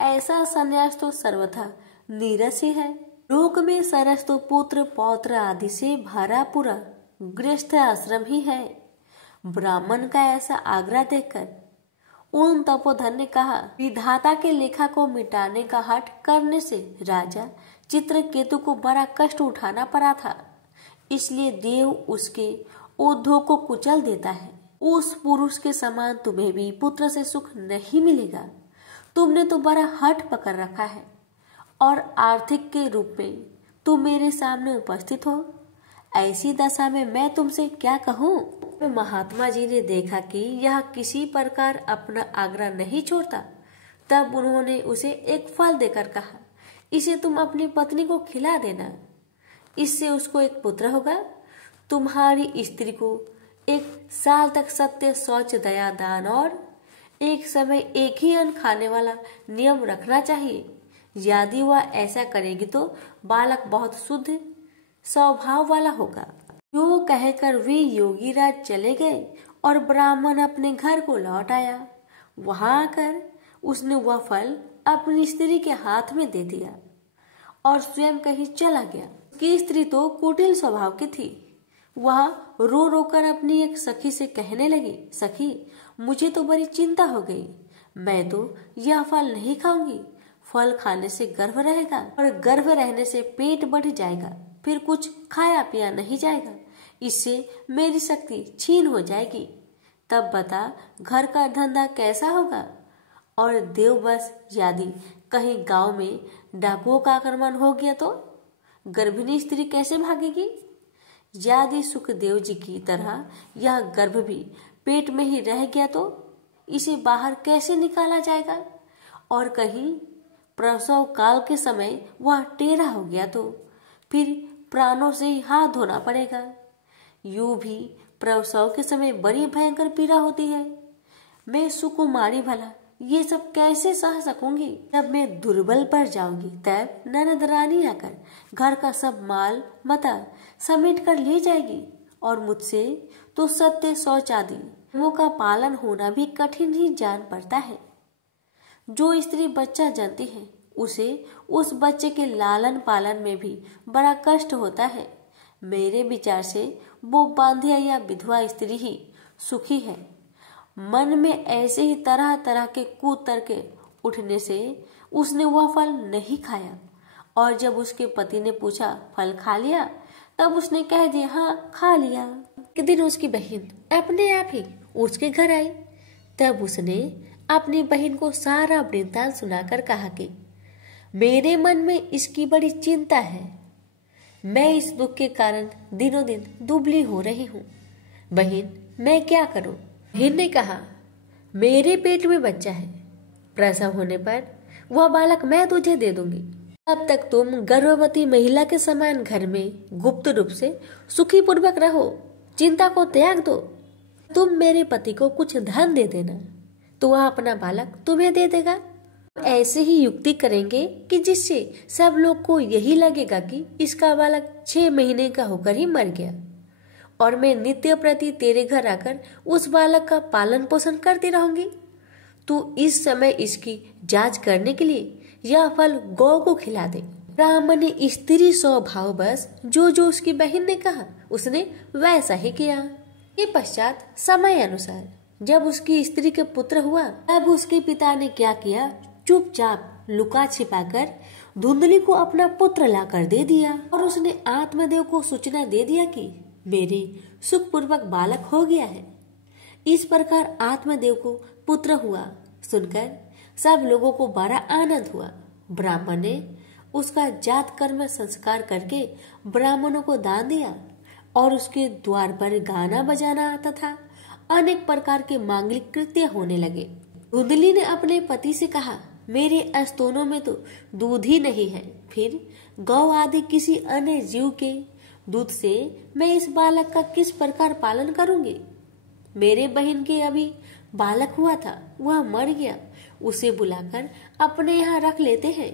ऐसा संन्यास तो सर्वथा नीरस ही है। लोक में सरस तो पुत्र पौत्र आदि से भरा पूरा गृहस्थ आश्रम ही है। ब्राह्मण का ऐसा आग्रह देखकर उन तपोधन ने कहा, विधाता के लेखा को मिटाने का हठ करने से राजा चित्रकेतु को बड़ा कष्ट उठाना पड़ा था। इसलिए देव उसके उद्योग को कुचल देता है। उस पुरुष के समान तुम्हें भी पुत्र से सुख नहीं मिलेगा। तुमने तो बड़ा हठ पकड़ रखा है और आर्थिक के रूप में तुम मेरे सामने उपस्थित हो। ऐसी दशा में मैं तुमसे क्या कहूँ? महात्मा जी ने देखा कि यह किसी प्रकार अपना आग्रह नहीं छोड़ता। तब उन्होंने उसे एक फल देकर कहा, इसे तुम अपनी पत्नी को खिला देना, इससे उसको एक पुत्र होगा। तुम्हारी स्त्री को 1 साल तक सत्य, शौच, दया, दान और एक समय एक ही अन्न खाने वाला नियम रखना चाहिए। यदि वह ऐसा करेगी तो बालक बहुत शुद्ध स्वभाव वाला होगा। यो कहकर वे योगीराज चले गए और ब्राह्मण अपने घर को लौट आया। वहां आकर उसने वह फल अपनी स्त्री के हाथ में दे दिया और स्वयं कहीं चला गया। की स्त्री तो कुटिल स्वभाव की थी। वह रो रोकर अपनी एक सखी से कहने लगी, सखी, मुझे तो बड़ी चिंता हो गई। मैं तो यह फल नहीं खाऊंगी। फल खाने से गर्भ रहेगा और गर्भ रहने से पेट बढ़ जाएगा, फिर कुछ खाया पिया नहीं जाएगा। इससे मेरी शक्ति छीन हो जाएगी। तब बता, घर का धंधा कैसा होगा? और देववश यदि कहीं गांव में डाकुओं का आक्रमण हो गया तो गर्भिणी स्त्री कैसे भागेगी? यदि सुखदेव जी की तरह यह गर्भ भी पेट में ही रह गया तो इसे बाहर कैसे निकाला जाएगा? और कहीं प्रसव काल के समय वह टेढ़ा हो गया तो फिर प्राणों से ही हाथ धोना पड़ेगा। यूं भी प्रसव के समय बड़ी भयंकर पीड़ा होती है। मैं सुकुमारी भला ये सब कैसे सह सकूंगी? जब मैं दुर्बल पर जाऊंगी तब ननद रानी आकर घर का सब माल मता समेट कर ले जाएगी और मुझसे तो सत्य, शौच आदि नियमों का पालन होना भी कठिन ही जान पड़ता है। जो स्त्री बच्चा जनती है उसे उस बच्चे के लालन पालन में भी बड़ा कष्ट होता है। मेरे विचार से वो बांधिया या विधवा स्त्री ही सुखी है। मन में ऐसे ही तरह तरह के कुतर्क उठने से उसने वह फल नहीं खाया। और जब उसके पति ने पूछा, फल खा लिया? तब उसने कह दिया, हाँ खा लिया। एक दिन उसकी बहन अपने आप ही उसके घर आई। तब उसने अपनी बहन को सारा वृत्तांत सुनाकर कहा कि मेरे मन में इसकी बड़ी चिंता है। मैं इस दुख के कारण दिनों दिन दुबली हो रही हूँ। बहन, मैं क्या करूँ? बहन ने कहा, मेरे पेट में बच्चा है। प्रसव होने पर वह बालक मैं तुझे दे दूंगी। तब तक तुम गर्भवती महिला के समान घर में गुप्त रूप से सुखी पूर्वक रहो। चिंता को त्याग दो। तुम मेरे पति को कुछ धन दे देना तो वह अपना बालक तुम्हें दे देगा। ऐसे ही युक्ति करेंगे कि जिससे सब लोग को यही लगेगा कि इसका बालक 6 महीने का होकर ही मर गया, और मैं नित्य प्रति तेरे घर आकर उस बालक का पालन पोषण करती रहूंगी। तू इस समय इसकी जांच करने के लिए यह फल गौ को खिला दे। ब्राह्मण ने स्त्री स्वभाव बस जो जो उसकी बहन ने कहा उसने वैसा ही किया। ये पश्चात समय अनुसार जब उसकी स्त्री के पुत्र हुआ तब उसके पिता ने क्या किया, चुपचाप लुका छिपाकर धुंधली को अपना पुत्र लाकर दे दिया, और उसने आत्मदेव को सूचना दे दिया कि मेरे सुखपूर्वक बालक हो गया है। इस प्रकार आत्मदेव को पुत्र हुआ सुनकर सब लोगों को बड़ा आनंद हुआ। ब्राह्मण ने उसका जात कर्म संस्कार करके ब्राह्मणों को दान दिया, और उसके द्वार पर गाना बजाना तथा अनेक प्रकार के मांगलिक कृत्य होने लगे। धुंधली ने अपने पति से कहा, मेरे स्तनों में तो दूध ही नहीं है, फिर गौ आदि किसी अन्य जीव के दूध से मैं इस बालक का किस प्रकार पालन करूंगी। मेरे बहन के अभी बालक हुआ था, वह मर गया, उसे बुलाकर अपने यहाँ रख लेते हैं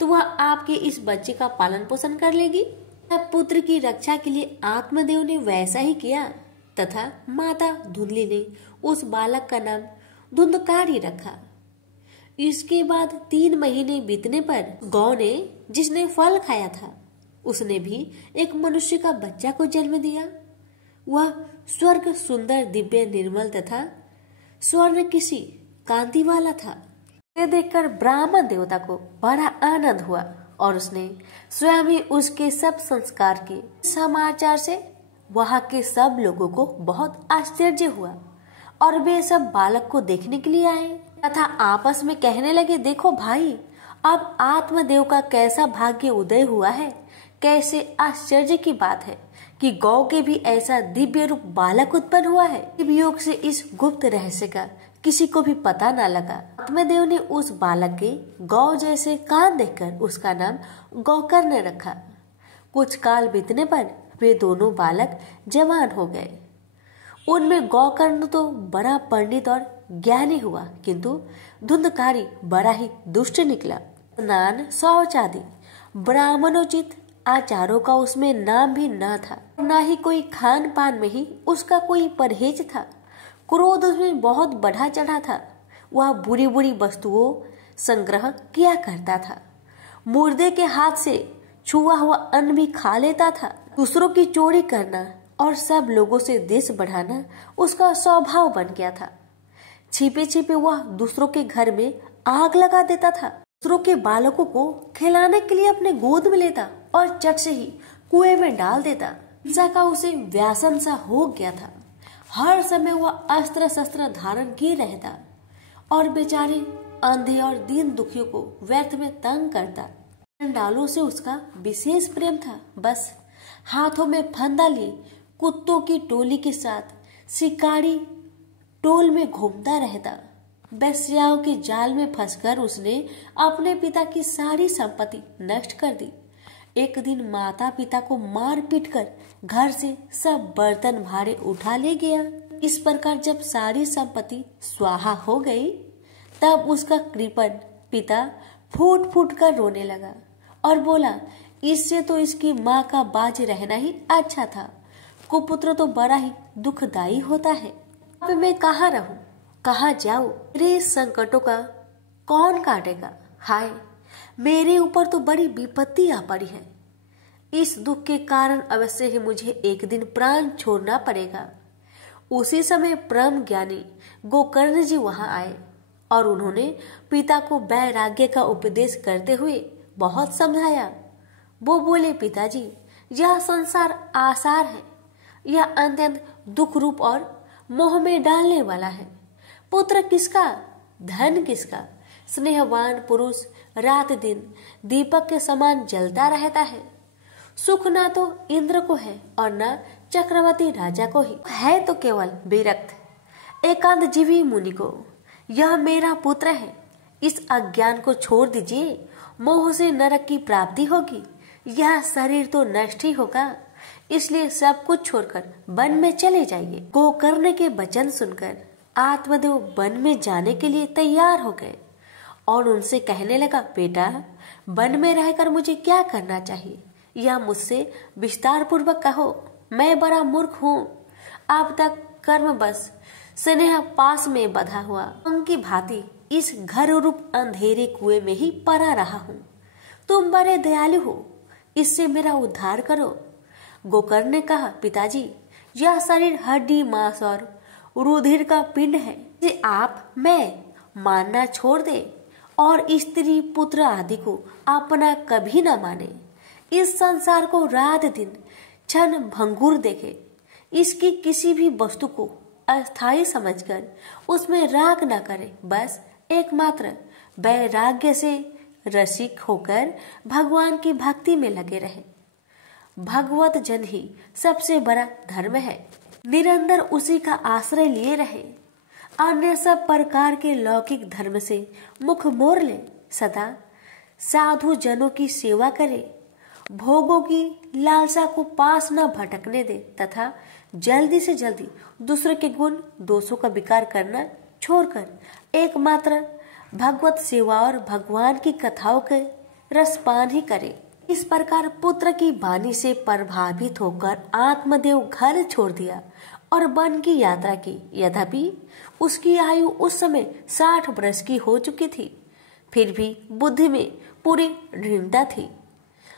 तो वह आपके इस बच्चे का पालन पोषण कर लेगी। तब पुत्र की रक्षा के लिए आत्मदेव ने वैसा ही किया तथा माता धुंधली ने उस बालक का नाम धुंधकारी रखा। इसके बाद 3 महीने बीतने पर गौ ने जिसने फल खाया था उसने भी एक मनुष्य का बच्चा को जन्म दिया। वह स्वर्ग सुंदर दिव्य निर्मल तथा स्वर्ण किसी कांति वाला था। ये देखकर ब्राह्मण देवता को बड़ा आनंद हुआ, और उसने स्वयं ही उसके सब संस्कार के समाचार से वहां के सब लोगों को बहुत आश्चर्य हुआ, और वे सब बालक को देखने के लिए आए तथा आपस में कहने लगे, देखो भाई, अब आत्मदेव का कैसा भाग्य उदय हुआ है। कैसे आश्चर्य की बात है कि गौ के भी ऐसा दिव्य रूप बालक उत्पन्न हुआ है। योग से इस गुप्त रहस्य का किसी को भी पता न लगा। आत्मदेव ने उस बालक के गौ जैसे कान देखकर उसका नाम गौकर्ण रखा। कुछ काल बीतने पर वे दोनों बालक जवान हो गए। उनमें गौकर्ण तो बड़ा पंडित और ज्ञानी हुआ, किंतु धुंधकारी बड़ा ही दुष्ट निकला। स्नान शौच आदि ब्राह्मणोचित आचारों का उसमें नाम भी न था, न ही कोई खान पान में ही उसका कोई परहेज था। क्रोध उसमें बहुत बढ़ा चढ़ा था। वह बुरी बुरी वस्तुओं संग्रह किया करता था। मुर्दे के हाथ से छुआ हुआ अन्न भी खा लेता था। दूसरों की चोरी करना और सब लोगों से देश बढ़ाना उसका स्वभाव बन गया था। छिपे छिपे वह दूसरों के घर में आग लगा देता था। दूसरों के बालकों को खिलाने के लिए अपने गोद में लेता और चट से ही कुएं में डाल देता। हिंसा का उसे व्यासन सा हो गया था। हर समय वह अस्त्र शस्त्र धारण किए रहता और बेचारे अंधे और दीन दुखियों को व्यर्थ में तंग करता। चंडालों से उसका विशेष प्रेम था। बस हाथों में फंदा लिए कुत्तों की टोली के साथ शिकारी टोल में घूमता रहता। वेश्याओं के जाल में फंसकर उसने अपने पिता की सारी संपत्ति नष्ट कर दी। एक दिन माता पिता को मार पीट कर घर से सब बर्तन भारे उठा ले गया। इस प्रकार जब सारी संपत्ति स्वाहा हो गई तब उसका कृपण पिता फूट फूट कर रोने लगा और बोला, इससे तो इसकी माँ का बाज रहना ही अच्छा था। कुपुत्र तो बड़ा ही दुखदायी होता है। अब मैं कहाँ रहूं, कहाँ जाऊं? मेरे संकटों का कौन काटेगा? हाय, मेरे ऊपर तो बड़ी विपत्ति आ पड़ी है। इस दुख के कारण अवश्य ही मुझे एक दिन प्राण छोड़ना पड़ेगा। उसी समय परम ज्ञानी गोकर्ण जी वहां आए और उन्होंने पिता को वैराग्य का उपदेश करते हुए बहुत समझाया। वो बोले, पिताजी, यह संसार आसार है, यह अत्यंत दुख रूप और मोह में डालने वाला है। पुत्र किसका, धन किसका? स्नेहवान पुरुष रात दिन दीपक के समान जलता रहता है। सुख ना तो इंद्र को है और ना चक्रवर्ती राजा को ही है, तो केवल विरक्त एकांत जीवी मुनि को। यह मेरा पुत्र है, इस अज्ञान को छोड़ दीजिए। मोह से नरक की प्राप्ति होगी। यह शरीर तो नष्ट ही होगा, इसलिए सब कुछ छोड़कर वन में चले जाइए। गोकर्ण के वचन सुनकर आत्मदेव वन में जाने के लिए तैयार हो गए और उनसे कहने लगा, बेटा, वन में रहकर मुझे क्या करना चाहिए यह मुझसे विस्तार पूर्वक कहो। मैं बड़ा मूर्ख हूँ। अब तक कर्म बस स्नेह पास में बधा हुआ की भांति इस घर रूप अंधेरे कुएं में ही पड़ा रहा हूँ। तुम बड़े दयालु हो, इससे मेरा उद्धार करो। गोकर्ण ने कहा, पिताजी, यह शरीर हड्डी, मांस और रुधिर का पिंड है, जिसे आप मैं मानना छोड़ दे और स्त्री पुत्र आदि को अपना कभी न माने। इस संसार को रात दिन क्षण भंगुर देखे, इसकी किसी भी वस्तु को अस्थायी समझकर उसमें राग न करे। बस एकमात्र वैराग्य से रसिक होकर भगवान की भक्ति में लगे रहे। भगवत जन ही सबसे बड़ा धर्म है। निरंतर उसी का आश्रय लिए रहे। अन्य सब प्रकार के लौकिक धर्म से मुख मोड़ ले। सदा साधु जनों की सेवा करे। भोगों की लालसा को पास न भटकने दे तथा जल्दी से जल्दी दूसरे के गुण दोषों का विकार करना छोड़कर एकमात्र भगवत सेवा और भगवान की कथाओं के रसपान ही करे। इस प्रकार पुत्र की वाणी से प्रभावित होकर आत्मदेव घर छोड़ दिया और वन की यात्रा की। यद्यपि उसकी आयु उस समय 60 वर्ष की हो चुकी थी, फिर भी बुद्धि में पूरी दृढ़ता थी।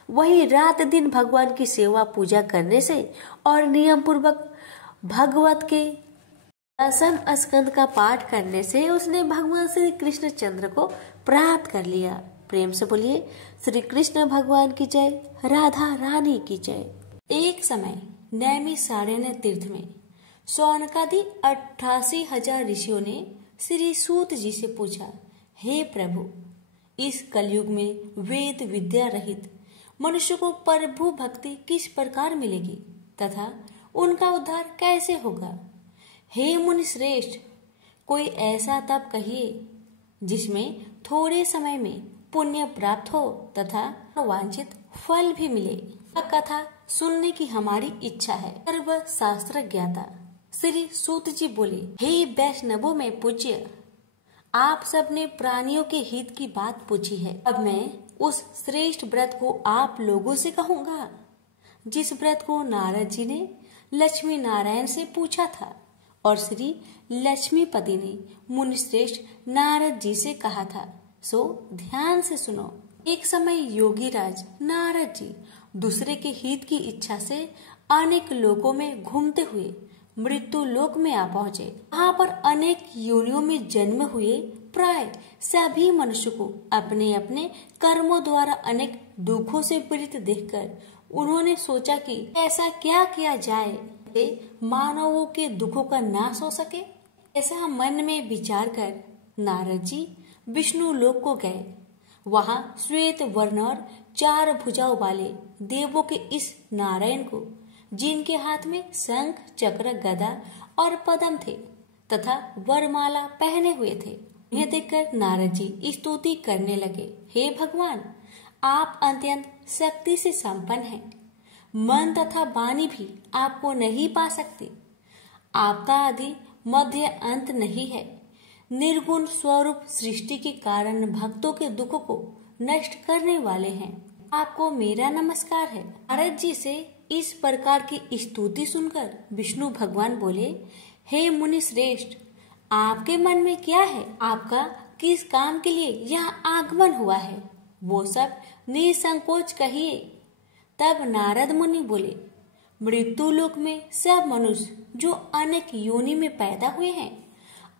वही रात दिन भगवान की सेवा पूजा करने से और नियम पूर्वक भगवत के दशम स्कंद का पाठ करने से उसने भगवान श्री कृष्ण चंद्र को प्राप्त कर लिया। प्रेम से बोलिए श्री कृष्ण भगवान की जय, राधा रानी की जय। एक समय नैमिषारण्य तीर्थ में शौनकादि 88,000 ऋषियों ने श्री सूत जी से पूछा, हे प्रभु, इस कलयुग में वेद विद्या रहित मनुष्य को प्रभु भक्ति किस प्रकार मिलेगी तथा उनका उद्धार कैसे होगा? हे मुनि श्रेष्ठ, कोई ऐसा तप कहिए जिसमें थोड़े समय में पुण्य प्राप्त हो तथा वांछित फल भी मिले। यह कथा सुनने की हमारी इच्छा है। सर्व शास्त्र ज्ञाता श्री सूत जी बोले, हे वैष्णवों में पूज्य, आप सबने प्राणियों के हित की बात पूछी है। अब मैं उस श्रेष्ठ व्रत को आप लोगों से कहूंगा जिस व्रत को नारद जी ने लक्ष्मी नारायण से पूछा था और श्री लक्ष्मीपति ने मुनि श्रेष्ठ नारद जी से कहा था। सो ध्यान से सुनो। एक समय योगी राज नारद जी दूसरे के हित की इच्छा से अनेक लोकों में घूमते हुए मृत्यु लोक में आ पहुंचे। वहाँ पर अनेक योनियों में जन्म हुए प्राय सभी मनुष्य को अपने अपने कर्मों द्वारा अनेक दुखों से पीड़ित देखकर उन्होंने सोचा कि ऐसा क्या किया जाए कि मानवों के दुखों का नाश हो सके। ऐसा मन में विचार कर नारद जी विष्णु लोक को गए। वहाँ श्वेत वर्ण और 4 भुजाओं वाले देवों के इस नारायण को, जिनके हाथ में शंख, चक्र, गदा और पद्म थे तथा वरमाला पहने हुए थे, यह देखकर नारद जी स्तुति करने लगे। हे भगवान, आप अत्यंत शक्ति से संपन्न हैं। मन तथा वाणी भी आपको नहीं पा सकते। आपका आदि मध्य अंत नहीं है। निर्गुण स्वरूप सृष्टि के कारण भक्तों के दुखों को नष्ट करने वाले हैं। आपको मेरा नमस्कार है। नारद जी से इस प्रकार की स्तुति सुनकर विष्णु भगवान बोले, हे मुनि श्रेष्ठ, आपके मन में क्या है? आपका किस काम के लिए यहाँ आगमन हुआ है? वो सब निसंकोच कहिए। तब नारद मुनि बोले, मृत्यु लोक में सब मनुष्य जो अनेक योनि में पैदा हुए हैं,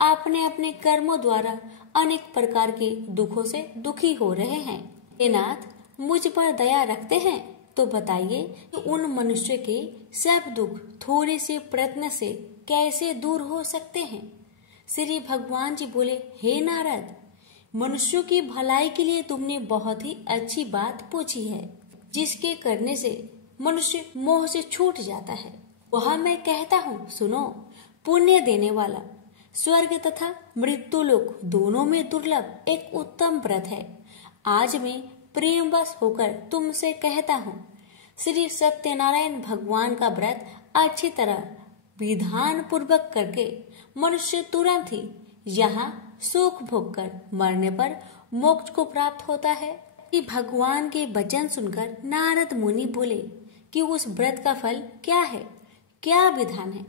अपने अपने कर्मों द्वारा अनेक प्रकार के दुखों से दुखी हो रहे हैं। हे नाथ, मुझ पर दया रखते हैं तो बताइए कि उन मनुष्य के सब दुख थोड़े से प्रयत्न से कैसे दूर हो सकते हैं? श्री भगवान जी बोले, हे नारद, मनुष्यों की भलाई के लिए तुमने बहुत ही अच्छी बात पूछी है, जिसके करने से मनुष्य मोह से छूट जाता है। वह मैं कहता हूँ, सुनो। पुण्य देने वाला स्वर्ग तथा मृत्यु लोक दोनों में दुर्लभ एक उत्तम व्रत है। आज मैं प्रेमवश होकर तुमसे कहता हूँ, श्री सत्यनारायण भगवान का व्रत अच्छी तरह विधान पूर्वक करके मनुष्य तुरंत ही यहाँ सुख भोग कर मरने पर मोक्ष को प्राप्त होता है। कि भगवान के वचन सुनकर नारद मुनि बोले कि उस व्रत का फल क्या है, क्या विधान है,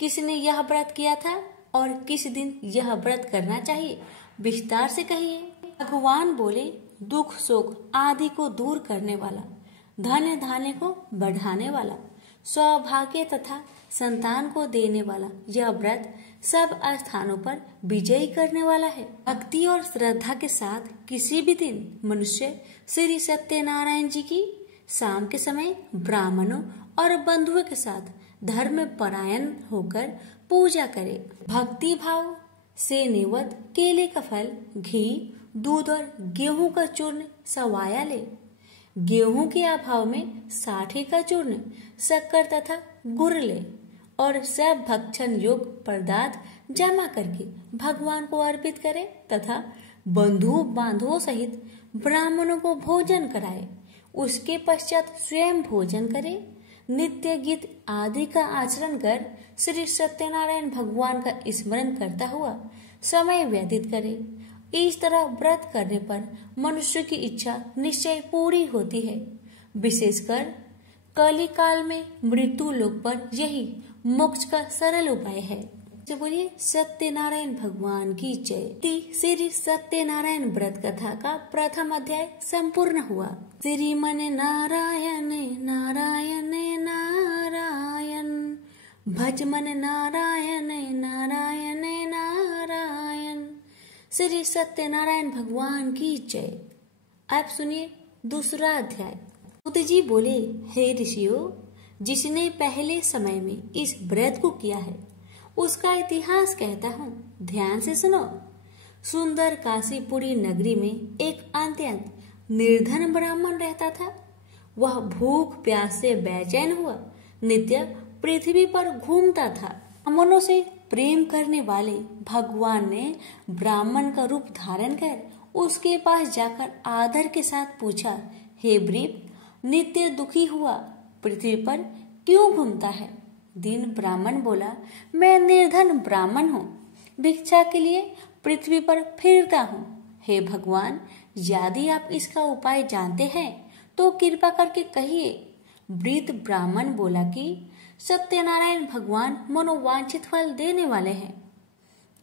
किसने यह व्रत किया था और किस दिन यह व्रत करना चाहिए, विस्तार से कहिए। भगवान बोले, दुख शोक आदि को दूर करने वाला, धन धान्य को बढ़ाने वाला, सौभाग्य तथा संतान को देने वाला यह व्रत सब स्थानों पर विजयी करने वाला है। भक्ति और श्रद्धा के साथ किसी भी दिन मनुष्य श्री सत्यनारायण जी की शाम के समय ब्राह्मणों और बंधुओं के साथ धर्म परायण होकर पूजा करे। भक्ति भाव से निवत केले का फल, घी, दूध और गेहूं का चूर्ण सवाया ले। गेहूं के अभाव में साठी का चूर्ण, शक्कर तथा गुड़ ले और सब भक्षण योग्य पदार्थ जमा करके भगवान को अर्पित करे तथा बंधु बांधवों सहित ब्राह्मणों को भोजन कराए। उसके पश्चात स्वयं भोजन करे। नित्य गीत आदि का आचरण कर श्री सत्यनारायण भगवान का स्मरण करता हुआ समय व्यतीत करे। इस तरह व्रत करने पर मनुष्य की इच्छा निश्चय पूरी होती है। विशेषकर कली काल में मृत्यु लोक पर यही मोक्ष का सरल उपाय है। तो बोलिए सत्यनारायण भगवान की जय। श्री सत्यनारायण व्रत कथा का प्रथम अध्याय संपूर्ण हुआ। श्रीमन नारायण नारायण नारायण, भजमन नारायण नारायण नारायण। श्री सत्यनारायण भगवान की जय। आप सुनिए दूसरा अध्याय। सूत जी बोले, हे ऋषियों, जिसने पहले समय में इस व्रत को किया है उसका इतिहास कहता हूँ, ध्यान से सुनो। सुंदर काशीपुरी नगरी में एक अत्यंत निर्धन ब्राह्मण रहता था। वह भूख प्यास से बेचैन हुआ नित्य पृथ्वी पर घूमता था। ब्राह्मणों से प्रेम करने वाले भगवान ने ब्राह्मण का रूप धारण कर उसके पास जाकर आदर के साथ पूछा, हे ब्रीप, नित्य दुखी हुआ पृथ्वी पर क्यों घूमता है? दीन ब्राह्मण बोला, मैं निर्धन ब्राह्मण हूँ, भिक्षा के लिए पृथ्वी पर फिरता हूँ। हे भगवान, यदि आप इसका उपाय जानते हैं तो कृपा करके कहिए। वृद्ध ब्राह्मण बोला कि सत्यनारायण भगवान मनोवांछित फल देने वाले हैं,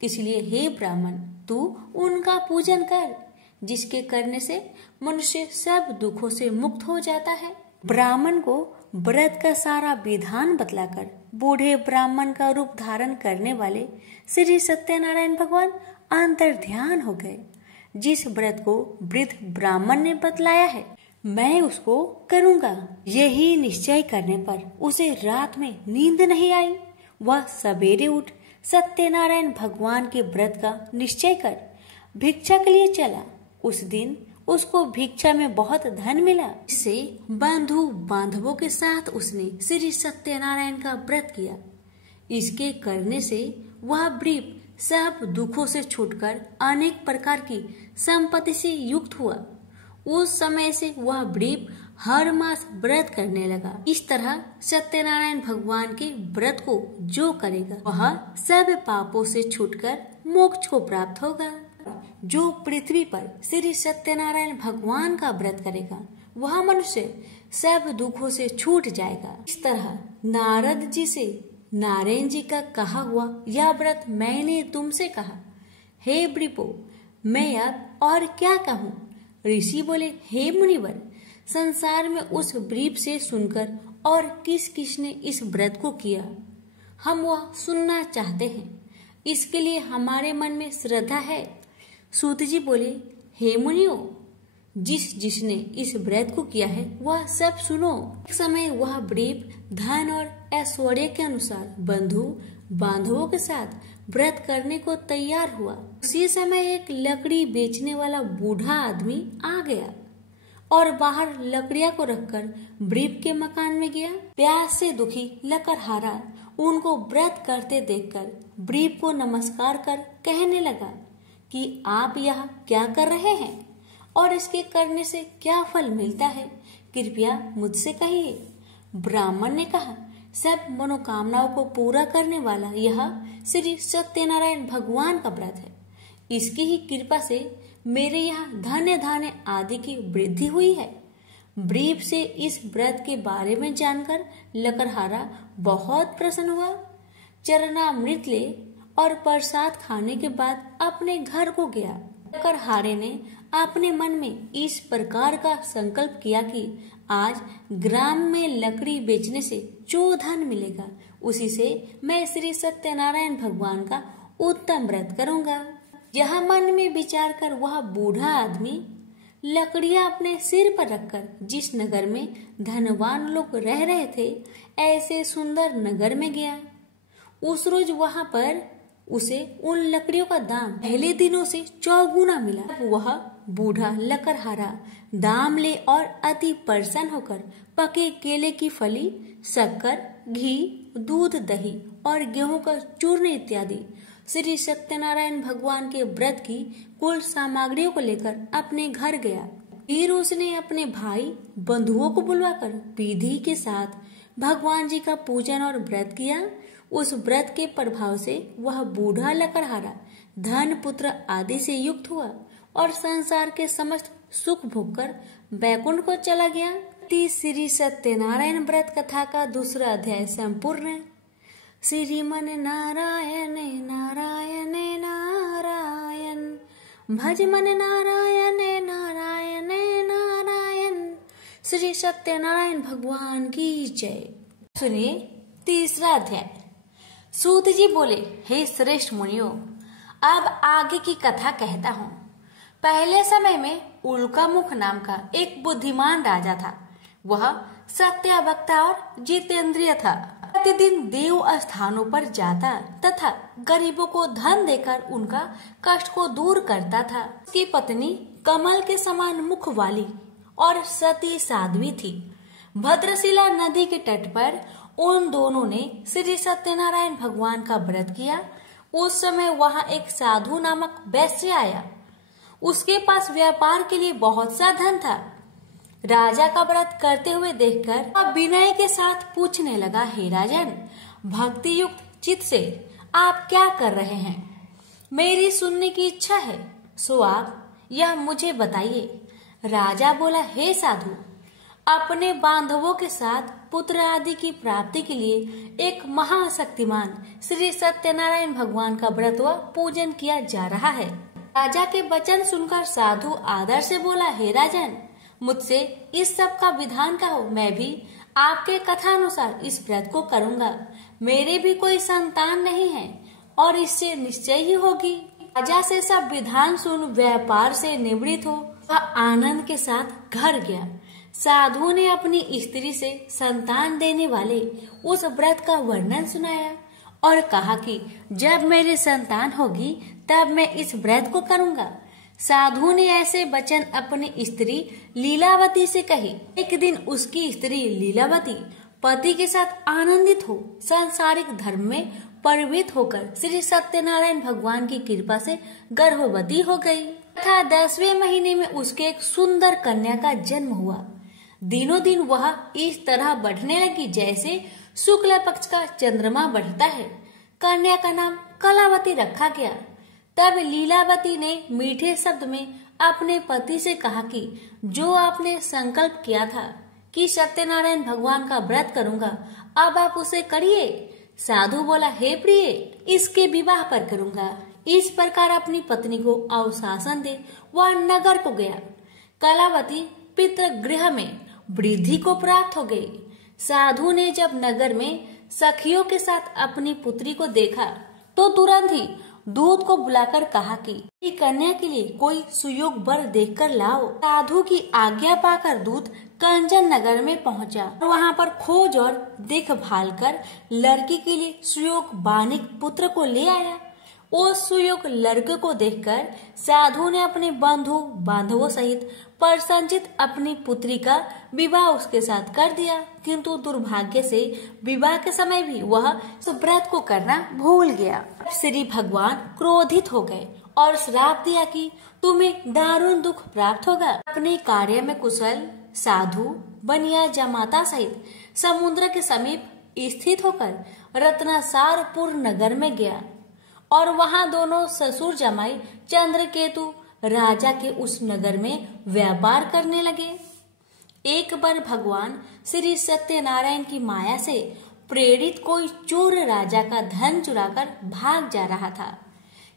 इसलिए हे ब्राह्मण, तू उनका पूजन कर, जिसके करने से मनुष्य सब दुखों से मुक्त हो जाता है। ब्राह्मण को व्रत का सारा विधान बतलाकर बूढ़े ब्राह्मण का रूप धारण करने वाले श्री सत्यनारायण भगवान अंतर ध्यान हो गए। जिस व्रत को वृद्ध ब्राह्मण ने बतलाया है मैं उसको करूंगा, यही निश्चय करने पर उसे रात में नींद नहीं आई। वह सवेरे उठ सत्यनारायण भगवान के व्रत का निश्चय कर भिक्षा के लिए चला। उस दिन उसको भिक्षा में बहुत धन मिला। इससे बंधु बांधवों के साथ उसने श्री सत्यनारायण का व्रत किया। इसके करने से वह ब्रीप सब दुखों से छूटकर अनेक प्रकार की संपत्ति से युक्त हुआ। उस समय से वह ब्रीप हर मास व्रत करने लगा। इस तरह सत्यनारायण भगवान के व्रत को जो करेगा वह सब पापों से छूटकर मोक्ष को प्राप्त होगा। जो पृथ्वी पर श्री सत्यनारायण भगवान का व्रत करेगा वह मनुष्य सब दुखों से छूट जाएगा। इस तरह नारद जी से नारायण जी का कहा हुआ यह व्रत मैंने तुमसे कहा। हे ब्रीपो, मैं अब और क्या कहूँ? ऋषि बोले, हे मुनिवर, संसार में उस ब्रीप से सुनकर और किस किस ने इस व्रत को किया हम वह सुनना चाहते हैं। इसके लिए हमारे मन में श्रद्धा है। सूत जी बोले, हे मुनियों, जिसने इस व्रत को किया है वह सब सुनो। एक समय वह ब्रीप धन और ऐश्वर्य के अनुसार बंधु बांधवों के साथ व्रत करने को तैयार हुआ। उसी समय एक लकड़ी बेचने वाला बूढ़ा आदमी आ गया और बाहर लकड़ियां को रखकर ब्रीप के मकान में गया। प्यास से दुखी लकड़हारा उनको व्रत करते देखकर ब्रीप को नमस्कार कर कहने लगा कि आप यहाँ क्या कर रहे हैं और इसके करने से क्या फल मिलता है, कृपया मुझसे कहिए। ब्राह्मण ने कहा, सब मनोकामनाओं को पूरा करने वाला यह श्री सत्यनारायण भगवान का व्रत है। इसकी ही कृपा से मेरे यहाँ धन्य धान्य आदि की वृद्धि हुई है। ब्रीफ से इस व्रत के बारे में जानकर लकड़हारा बहुत प्रसन्न हुआ। चरणामृत ले और प्रसाद खाने के बाद अपने घर को गया। लकड़हारे ने अपने मन में इस प्रकार का संकल्प किया कि आज ग्राम में लकड़ी बेचने से जो धन मिलेगा उसी से मैं श्री सत्यनारायण भगवान का उत्तम व्रत करूंगा। यह मन में विचार कर वह बूढ़ा आदमी लकड़ियां अपने सिर पर रखकर जिस नगर में धनवान लोग रह रहे थे ऐसे सुंदर नगर में गया। उस रोज वहां पर उसे उन लकड़ियों का दाम पहले दिनों से चौगुना मिला। वह बूढ़ा लकड़हारा दाम ले और अति प्रसन्न होकर पके केले की फली, शक्कर, घी, दूध, दही और गेहूं का चूर्ण इत्यादि श्री सत्यनारायण भगवान के व्रत की कुल सामग्रियों को लेकर अपने घर गया। फिर उसने अपने भाई बंधुओं को बुलवाकर विधि के साथ भगवान जी का पूजन और व्रत किया। उस व्रत के प्रभाव से वह बूढ़ा लकड़हारा धन, पुत्र आदि से युक्त हुआ और संसार के समस्त सुख भोगकर बैकुंठ को चला गया। श्री सत्यनारायण व्रत कथा का दूसरा अध्याय संपूर्ण है। श्रीमन नारायण नारायण नारायण, भज मन नारायण नारायण नारायण। श्री सत्यनारायण भगवान की जय। सुनिए तीसरा अध्याय। सूत जी बोले, हे श्रेष्ठ मुनियों, अब आगे की कथा कहता हूँ। पहले समय में उल्कामुख नाम का एक बुद्धिमान राजा था। वह सत्यवक्ता और जितेंद्रिय था। प्रतिदिन देव स्थानों पर जाता तथा गरीबों को धन देकर उनका कष्ट को दूर करता था। उसकी पत्नी कमल के समान मुख वाली और सती साध्वी थी। भद्रशिला नदी के तट पर उन दोनों ने श्री सत्यनारायण भगवान का व्रत किया। उस समय वहां एक साधु नामक वैश्य आया। उसके पास व्यापार के लिए बहुत सा धन था। राजा का व्रत करते हुए देखकर वह विनय के साथ पूछने लगा, हे राजन, भक्ति युक्त चित्त से आप क्या कर रहे हैं? मेरी सुनने की इच्छा है, सो आप यह मुझे बताइए। राजा बोला, हे साधु, अपने बांधवों के साथ पुत्र आदि की प्राप्ति के लिए एक महाशक्तिमान श्री सत्यनारायण भगवान का व्रत व पूजन किया जा रहा है। राजा के वचन सुनकर साधु आदर से बोला, हे राजन, मुझसे इस सब का विधान कहो, मैं भी आपके कथानुसार इस व्रत को करूंगा। मेरे भी कोई संतान नहीं है और इससे निश्चय ही होगी। राजा से सब विधान सुन व्यापार से निवृत्त हो वह आनंद के साथ घर गया। साधु ने अपनी स्त्री से संतान देने वाले उस व्रत का वर्णन सुनाया और कहा कि जब मेरी संतान होगी तब मैं इस व्रत को करूंगा। साधु ने ऐसे वचन अपनी स्त्री लीलावती से कही। एक दिन उसकी स्त्री लीलावती पति के साथ आनंदित हो सांसारिक धर्म में प्रवृत्त होकर श्री सत्यनारायण भगवान की कृपा से गर्भवती हो गई तथा 10वें महीने में उसके एक सुंदर कन्या का जन्म हुआ। दिनों दिन वह इस तरह बढ़ने लगी जैसे शुक्ल पक्ष का चंद्रमा बढ़ता है। कन्या का नाम कलावती रखा गया। तब लीलावती ने मीठे शब्द में अपने पति से कहा कि जो आपने संकल्प किया था कि सत्यनारायण भगवान का व्रत करूंगा, अब आप उसे करिए। साधु बोला, हे प्रिय, इसके विवाह पर करूंगा। इस प्रकार अपनी पत्नी को अवशासन दे वह नगर को गया। कलावती पितृगृह में वृद्धि को प्राप्त हो गई। साधु ने जब नगर में सखियों के साथ अपनी पुत्री को देखा तो तुरंत ही दूत को बुलाकर कहा कि कन्या के लिए कोई सुयोग वर देखकर लाओ। साधु की आज्ञा पाकर दूत कंचन नगर में पहुंचा और वहां पर खोज और देखभाल कर लड़की के लिए सुयोग बानिक पुत्र को ले आया। उस सुयोग लड़के को देखकर साधु ने अपने बंधु बांधवों सहित प्रसन्नचित अपनी पुत्री का विवाह उसके साथ कर दिया। किंतु दुर्भाग्य से विवाह के समय भी वह व्रत को करना भूल गया। श्री भगवान क्रोधित हो गए और श्राप दिया कि तुम्हें दारुण दुख प्राप्त होगा। अपने कार्य में कुशल साधु बनिया जमाता सहित समुद्र के समीप स्थित होकर रत्नासारपुर नगर में गया और वहां दोनों ससुर जमाई चंद्रकेतु राजा के उस नगर में व्यापार करने लगे। एक बार भगवान श्री सत्यनारायण की माया से प्रेरित कोई चोर राजा का धन चुराकर भाग जा रहा था,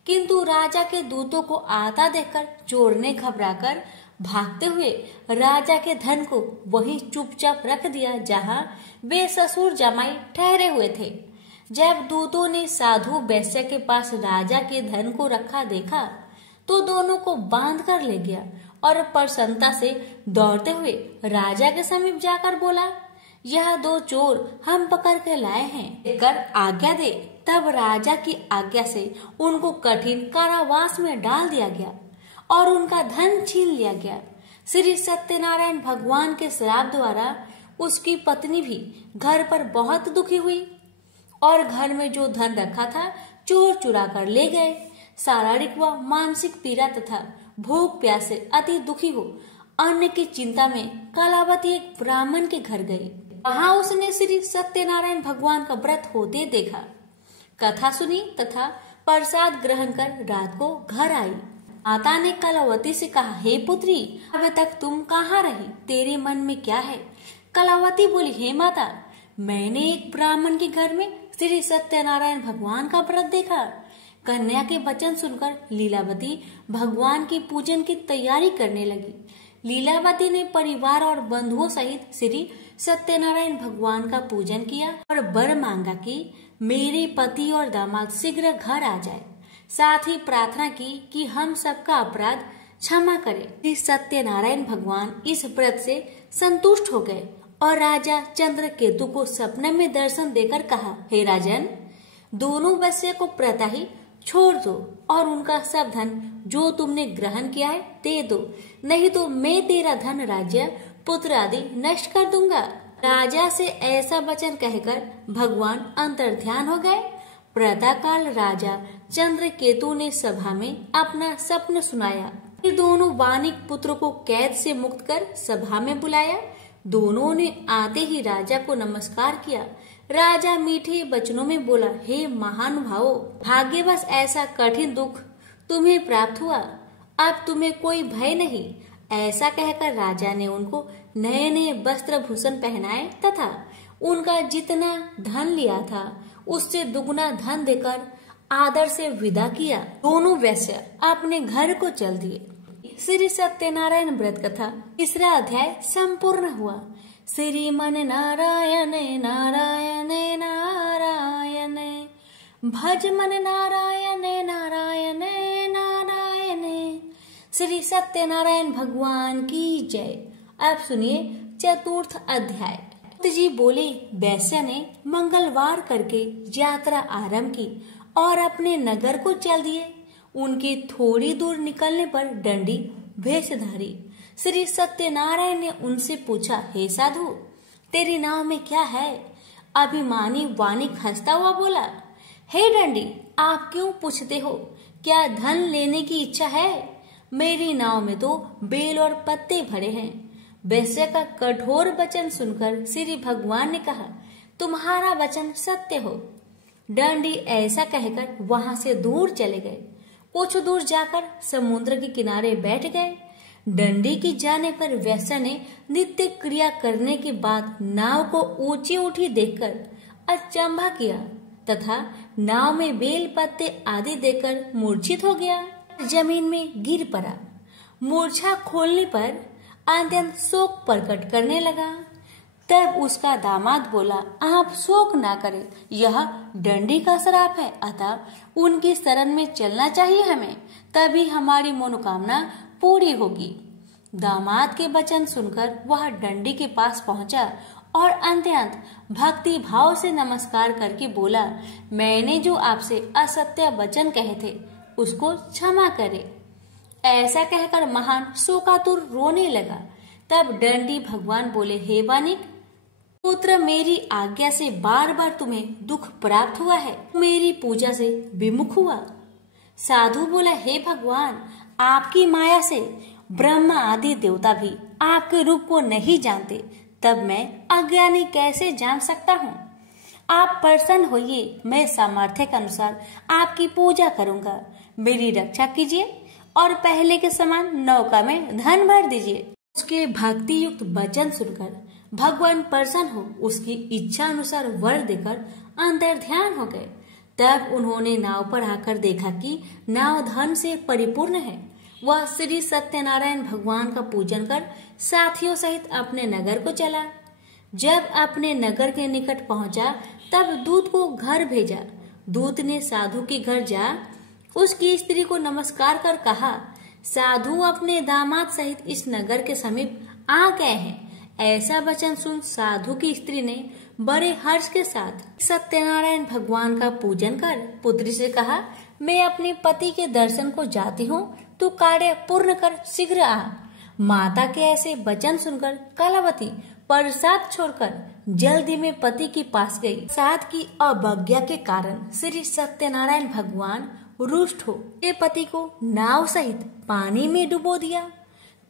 किंतु राजा के दूतों को आता देखकर चोर ने घबराकर भागते हुए राजा के धन को वही चुपचाप रख दिया जहां वे ससुर जमाई ठहरे हुए थे। जब दूतों ने साधु वैश्य के पास राजा के धन को रखा देखा तो दोनों को बांध कर ले गया और प्रसन्नता से दौड़ते हुए राजा के समीप जाकर बोला, यह दो चोर हम पकड़ के लाए हैं, कर आज्ञा दे। तब राजा की आज्ञा से उनको कठिन कारावास में डाल दिया गया और उनका धन छीन लिया गया। श्री सत्यनारायण भगवान के श्राप द्वारा उसकी पत्नी भी घर पर बहुत दुखी हुई और घर में जो धन रखा था चोर चुरा कर ले गए। शारीरिक व मानसिक पीड़ा तथा भूख प्यास से अति दुखी हो अन्न की चिंता में कलावती एक ब्राह्मण के घर गई। वहां उसने श्री सत्यनारायण भगवान का व्रत होते देखा, कथा सुनी तथा प्रसाद ग्रहण कर रात को घर आई। माता ने कलावती से कहा, हे पुत्री, अब तक तुम कहाँ रही, तेरे मन में क्या है? कलावती बोली, हे माता, मैंने एक ब्राह्मण के घर में श्री सत्यनारायण भगवान का व्रत देखा। कन्या के वचन सुनकर लीलावती भगवान की पूजन की तैयारी करने लगी। लीलावती ने परिवार और बंधुओं सहित श्री सत्यनारायण भगवान का पूजन किया और वर मांगा कि मेरे पति और दामाद शीघ्र घर आ जाए। साथ ही प्रार्थना की कि हम सबका अपराध क्षमा करें। श्री सत्यनारायण भगवान इस व्रत से संतुष्ट हो गए और राजा चंद्रकेतु को सपने में दर्शन देकर कहा, हे राजन, दोनों वैश्य को प्रातः ही छोड़ दो और उनका सब धन जो तुमने ग्रहण किया है दे दो, नहीं तो मैं तेरा धन, राज्य, पुत्र आदि नष्ट कर दूंगा। राजा से ऐसा वचन कहकर भगवान अंतर्ध्यान हो गए। प्रातःकाल राजा चंद्रकेतु ने सभा में अपना स्वप्न सुनाया। फिर दोनों वानिक पुत्र को कैद से मुक्त कर सभा में बुलाया। दोनों ने आते ही राजा को नमस्कार किया। राजा मीठे वचनों में बोला, हे महानुभावों, भाग्यवश ऐसा कठिन दुख तुम्हें प्राप्त हुआ, अब तुम्हें कोई भय नहीं। ऐसा कहकर राजा ने उनको नए नए वस्त्र भूषण पहनाए तथा उनका जितना धन लिया था उससे दुगुना धन देकर आदर से विदा किया। दोनों वैश्य अपने घर को चल दिए। श्री सत्यनारायण व्रत कथा तीसरा अध्याय संपूर्ण हुआ। श्रीमन नारायण नारायण नारायण, भज मन नारायण नारायण नारायण। श्री सत्यनारायण भगवान की जय। अब सुनिए चतुर्थ अध्याय। जी बोले, वैश्य ने मंगलवार करके यात्रा आरंभ की और अपने नगर को चल दिए। उनके थोड़ी दूर निकलने पर दंडी वेशधारी श्री सत्यनारायण ने उनसे पूछा, हे साधु, तेरी नाव में क्या है? अभिमानी वानिक हंसता हुआ बोला, हे दंडी, आप क्यों पूछते हो? क्या धन लेने की इच्छा है? मेरी नाव में तो बेल और पत्ते भरे हैं। वैश्य का कठोर वचन सुनकर श्री भगवान ने कहा, तुम्हारा वचन सत्य हो। दंडी ऐसा कहकर वहां से दूर चले गए। कुछ दूर जाकर समुद्र के किनारे बैठ गए। दंडी की जाने पर वैश्य ने नित्य क्रिया करने के बाद नाव को ऊंची उठी देखकर अचंभा किया तथा नाव में बेल पत्ते आदि देकर मूर्छित हो गया, जमीन में गिर पड़ा। मूर्छा खोलने पर अत्यंत शोक प्रकट करने लगा। तब उसका दामाद बोला, आप शोक ना करें, यह दंडी का श्राप है, अतः उनकी शरण में चलना चाहिए हमें, तभी हमारी मनोकामना पूरी होगी। दामाद के वचन सुनकर वह दंडी के पास पहुंचा और अत्यंत भक्ति भाव से नमस्कार करके बोला, मैंने जो आपसे असत्य वचन कहे थे उसको क्षमा करे। ऐसा कहकर महान शोकातुर रोने लगा। तब दंडी भगवान बोले, हे वानिक पुत्र, मेरी आज्ञा से बार बार तुम्हें दुख प्राप्त हुआ है, मेरी पूजा से विमुख हुआ। साधु बोला, हे भगवान, आपकी माया से ब्रह्मा आदि देवता भी आपके रूप को नहीं जानते, तब मैं अज्ञानी कैसे जान सकता हूँ। आप प्रसन्न होइए, मैं सामर्थ्य के अनुसार आपकी पूजा करूंगा। मेरी रक्षा कीजिए और पहले के समान नौका में धन भर दीजिए। उसके भक्ति युक्त वचन सुनकर भगवान प्रसन्न हो उसकी इच्छा अनुसार वर देकर अंतर ध्यान हो गए। तब उन्होंने नाव पर आकर देखा कि नाव धन से परिपूर्ण है। वह श्री सत्यनारायण भगवान का पूजन कर साथियों सहित अपने नगर को चला। जब अपने नगर के निकट पहुंचा तब दूत को घर भेजा। दूत ने साधु के घर जा उसकी स्त्री को नमस्कार कर कहा, साधु अपने दामाद सहित इस नगर के समीप आ गए हैं। ऐसा वचन सुन साधु की स्त्री ने बड़े हर्ष के साथ सत्यनारायण भगवान का पूजन कर पुत्री से कहा, मैं अपने पति के दर्शन को जाती हूँ, तू कार्य पूर्ण कर शीघ्र आ। माता के ऐसे वचन सुनकर कलावती प्रसाद छोड़कर जल्दी में पति के पास गई। साथ की अवज्ञा के कारण श्री सत्यनारायण भगवान रुष्ट हो के पति को नाव सहित पानी में डुबो दिया।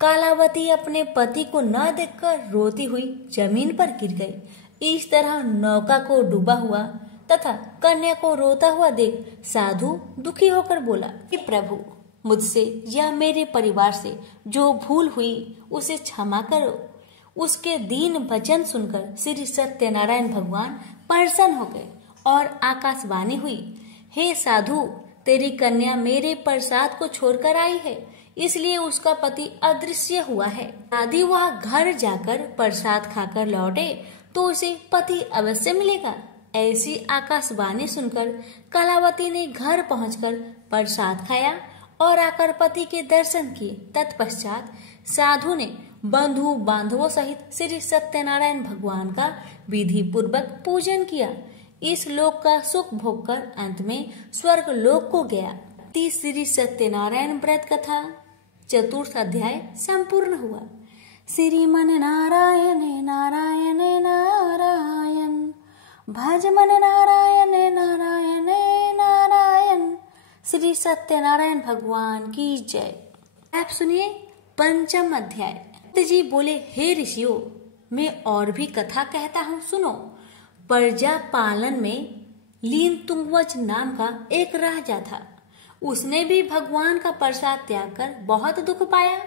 कलावती अपने पति को न देखकर रोती हुई जमीन पर गिर गई। इस तरह नौका को डूबा हुआ तथा कन्या को रोता हुआ देख साधु दुखी होकर बोला कि प्रभु, मुझसे या मेरे परिवार से जो भूल हुई उसे क्षमा करो। उसके दीन वचन सुनकर श्री सत्यनारायण भगवान प्रसन्न हो गए और आकाशवाणी हुई, हे साधु, तेरी कन्या मेरे प्रसाद को छोड़कर आई है, इसलिए उसका पति अदृश्य हुआ है। यदि वह घर जाकर प्रसाद खाकर लौटे तो उसे पति अवश्य मिलेगा। ऐसी आकाशवाणी सुनकर कलावती ने घर पहुंचकर प्रसाद खाया और आकर पति के दर्शन किए। तत्पश्चात साधु ने बंधु बांधवों सहित श्री सत्यनारायण भगवान का विधि पूर्वक पूजन किया। इस लोक का सुख भोग कर अंत में स्वर्ग लोक को गया। श्री सत्यनारायण व्रत कथा चतुर्थ अध्याय संपूर्ण हुआ। श्रीमन नारायण नारायण नारायण, भज मन नारायण नारायण नारायण। श्री सत्यनारायण भगवान की जय। आप सुनिए पंचम अध्याय। जी बोले, हे ऋषियों, मैं और भी कथा कहता हूँ, सुनो। प्रजा पालन में लीन तुंगवच नाम का एक राजा था। उसने भी भगवान का प्रसाद त्याग कर बहुत दुख पाया।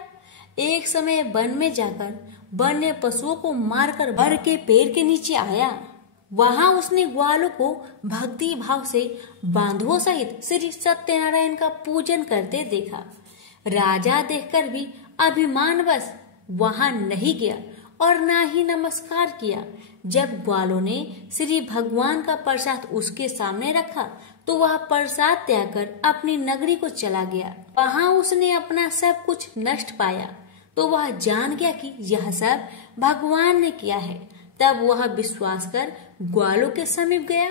एक समय वन में जाकर वन्य पशुओं को मारकर बर के पेड़ के नीचे आया। वहां उसने ग्वालों को भक्ति भाव से बांधवों सहित श्री सत्यनारायण का पूजन करते देखा। राजा देखकर भी अभिमानवश वहां नहीं गया और ना ही नमस्कार किया। जब ग्वालों ने श्री भगवान का प्रसाद उसके सामने रखा तो वह प्रसाद त्याग कर अपनी नगरी को चला गया। वहां उसने अपना सब कुछ नष्ट पाया तो वह जान गया कि यह सब भगवान ने किया है। तब वह विश्वास कर ग्वालों के समीप गया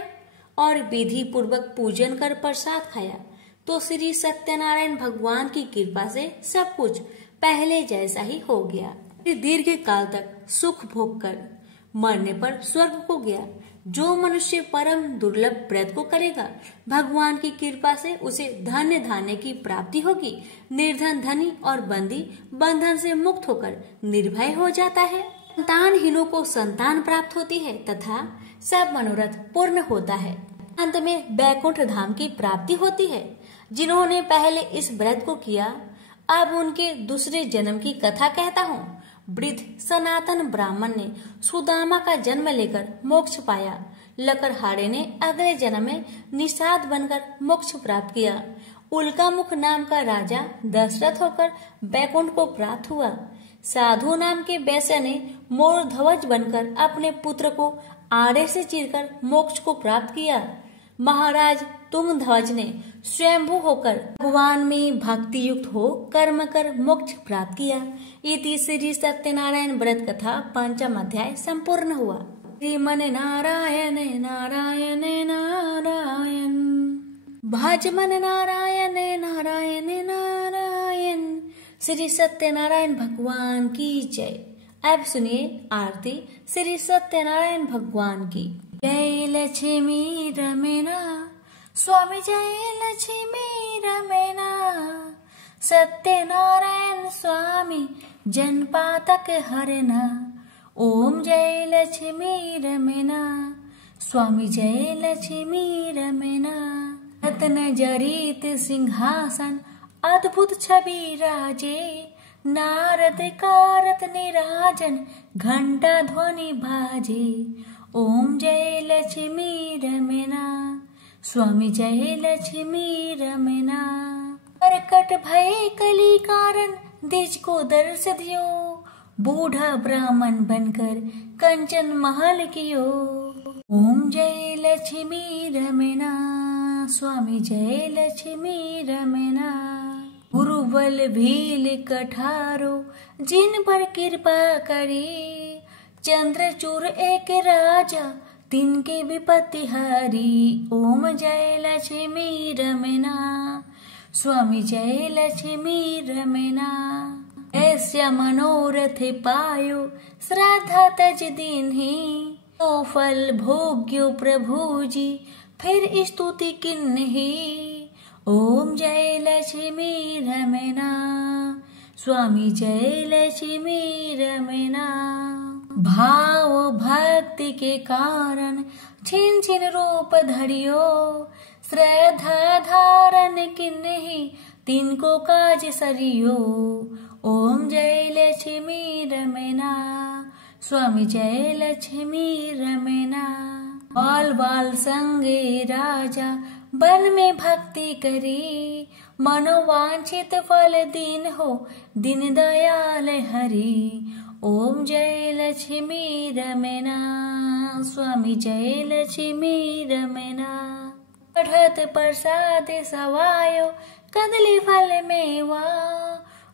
और विधि पूर्वक पूजन कर प्रसाद खाया तो श्री सत्यनारायण भगवान की कृपा से सब कुछ पहले जैसा ही हो गया। दीर्घ काल तक सुख भोग कर मरने पर स्वर्ग को गया। जो मनुष्य परम दुर्लभ व्रत को करेगा, भगवान की कृपा से उसे धन्य धान्य की प्राप्ति होगी। निर्धन धनी और बंदी बंधन से मुक्त होकर निर्भय हो जाता है। संतानहीनों को संतान प्राप्त होती है तथा सब मनोरथ पूर्ण होता है। अंत में बैकुंठ धाम की प्राप्ति होती है। जिन्होंने पहले इस व्रत को किया, अब उनके दूसरे जन्म की कथा कहता हूँ। वृद्ध सनातन ब्राह्मण ने सुदामा का जन्म लेकर मोक्ष पाया। लकड़हारे ने अगले जन्म में निषाद बनकर मोक्ष प्राप्त किया। उल्कामुख नाम का राजा दशरथ होकर बैकुंठ को प्राप्त हुआ। साधु नाम के वैश्य ने मोर ध्वज बनकर अपने पुत्र को आड़े से चीरकर मोक्ष को प्राप्त किया। महाराज तुंगध्वज ने स्वयंभू होकर भगवान में भक्ति युक्त हो कर्म कर मोक्ष प्राप्त किया। इति श्री सत्यनारायण व्रत कथा पंचम अध्याय संपूर्ण हुआ। श्रीमन नारायण नारायण नारायण, भज मन नारायण नारायण नारायण। श्री सत्यनारायण भगवान की जय। अब सुनिए आरती श्री सत्यनारायण भगवान की। जय लक्ष्मी रमना स्वामी, जय लक्ष्मी रमना। सत्यनारायण स्वामी जनपातक हरना, ओम जय लक्ष्मी रमना, स्वामी जय लक्ष्मी रमना। रत्न जड़ित सिंहासन अद्भुत छवि राजे, नारद कारत निराजन घंटा ध्वनि बाजे। ओम जय लक्ष्मी रमना, स्वामी जय लक्ष्मी रमना। प्रकट भय कली कारण द्विज को दर्श दियो, बूढ़ा ब्राह्मण बनकर कंचन महल कियो। ओम जय लक्ष्मी रमना, स्वामी जय लक्ष्मी रमना। गुरु बल भील कठारो जिन पर कृपा करी, चंद्रचूर एक राजा तिनके विपत्ति हारी। ओम जय लक्ष्मी रमना, स्वामी जय लक्ष्मी रमना। ऐसा मनोरथ पायो श्रद्धा तज दीन्ही, तो फल भोग्यो प्रभु जी फिर स्तुति किन्ही। ओम जय लक्ष्मी रमना, स्वामी जय लक्ष्मी रमना। भाव भक्ति के कारण छिन छिन रूप धरियो, श्रद्धा धारण किन्ही तिनको काज सरियो। ओम जय लक्ष्मी रमना, स्वामी जय लक्ष्मी रमना। बाल बाल संगे राजा वन में भक्ति करी, मनोवांछित फल दीन हो दीन दयाल हरि। ओम जय लक्ष्मी रमना, स्वामी जय लक्ष्मी रमना। बढ़त प्रसाद सवायो कदली फल मेवा,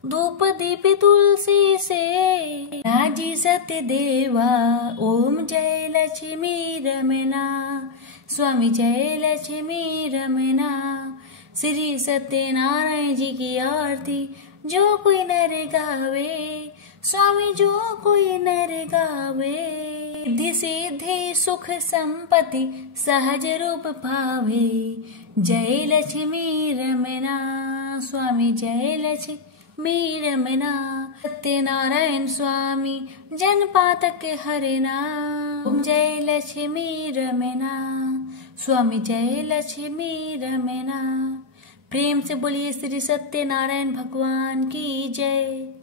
धूप दीप तुलसी से राजी सत्य देवा। ओम जय लक्ष्मी रमना, स्वामी जय लक्ष्मी रमना। श्री सत्यनारायण जी की आरती जो कोई नर गावे, स्वामी जो कोई नर गावे। रिद्धि सिद्धि सुख संपत्ति सहज रूप पावे। जय लक्ष्मी रमना, स्वामी जय लक्ष्मी रमना। सत्यनारायण स्वामी जन पातक हरना। ओम जय लक्ष्मी रमना, स्वामी जय लक्ष्मी रमना। प्रेम से बोलिए श्री सत्यनारायण भगवान की जय।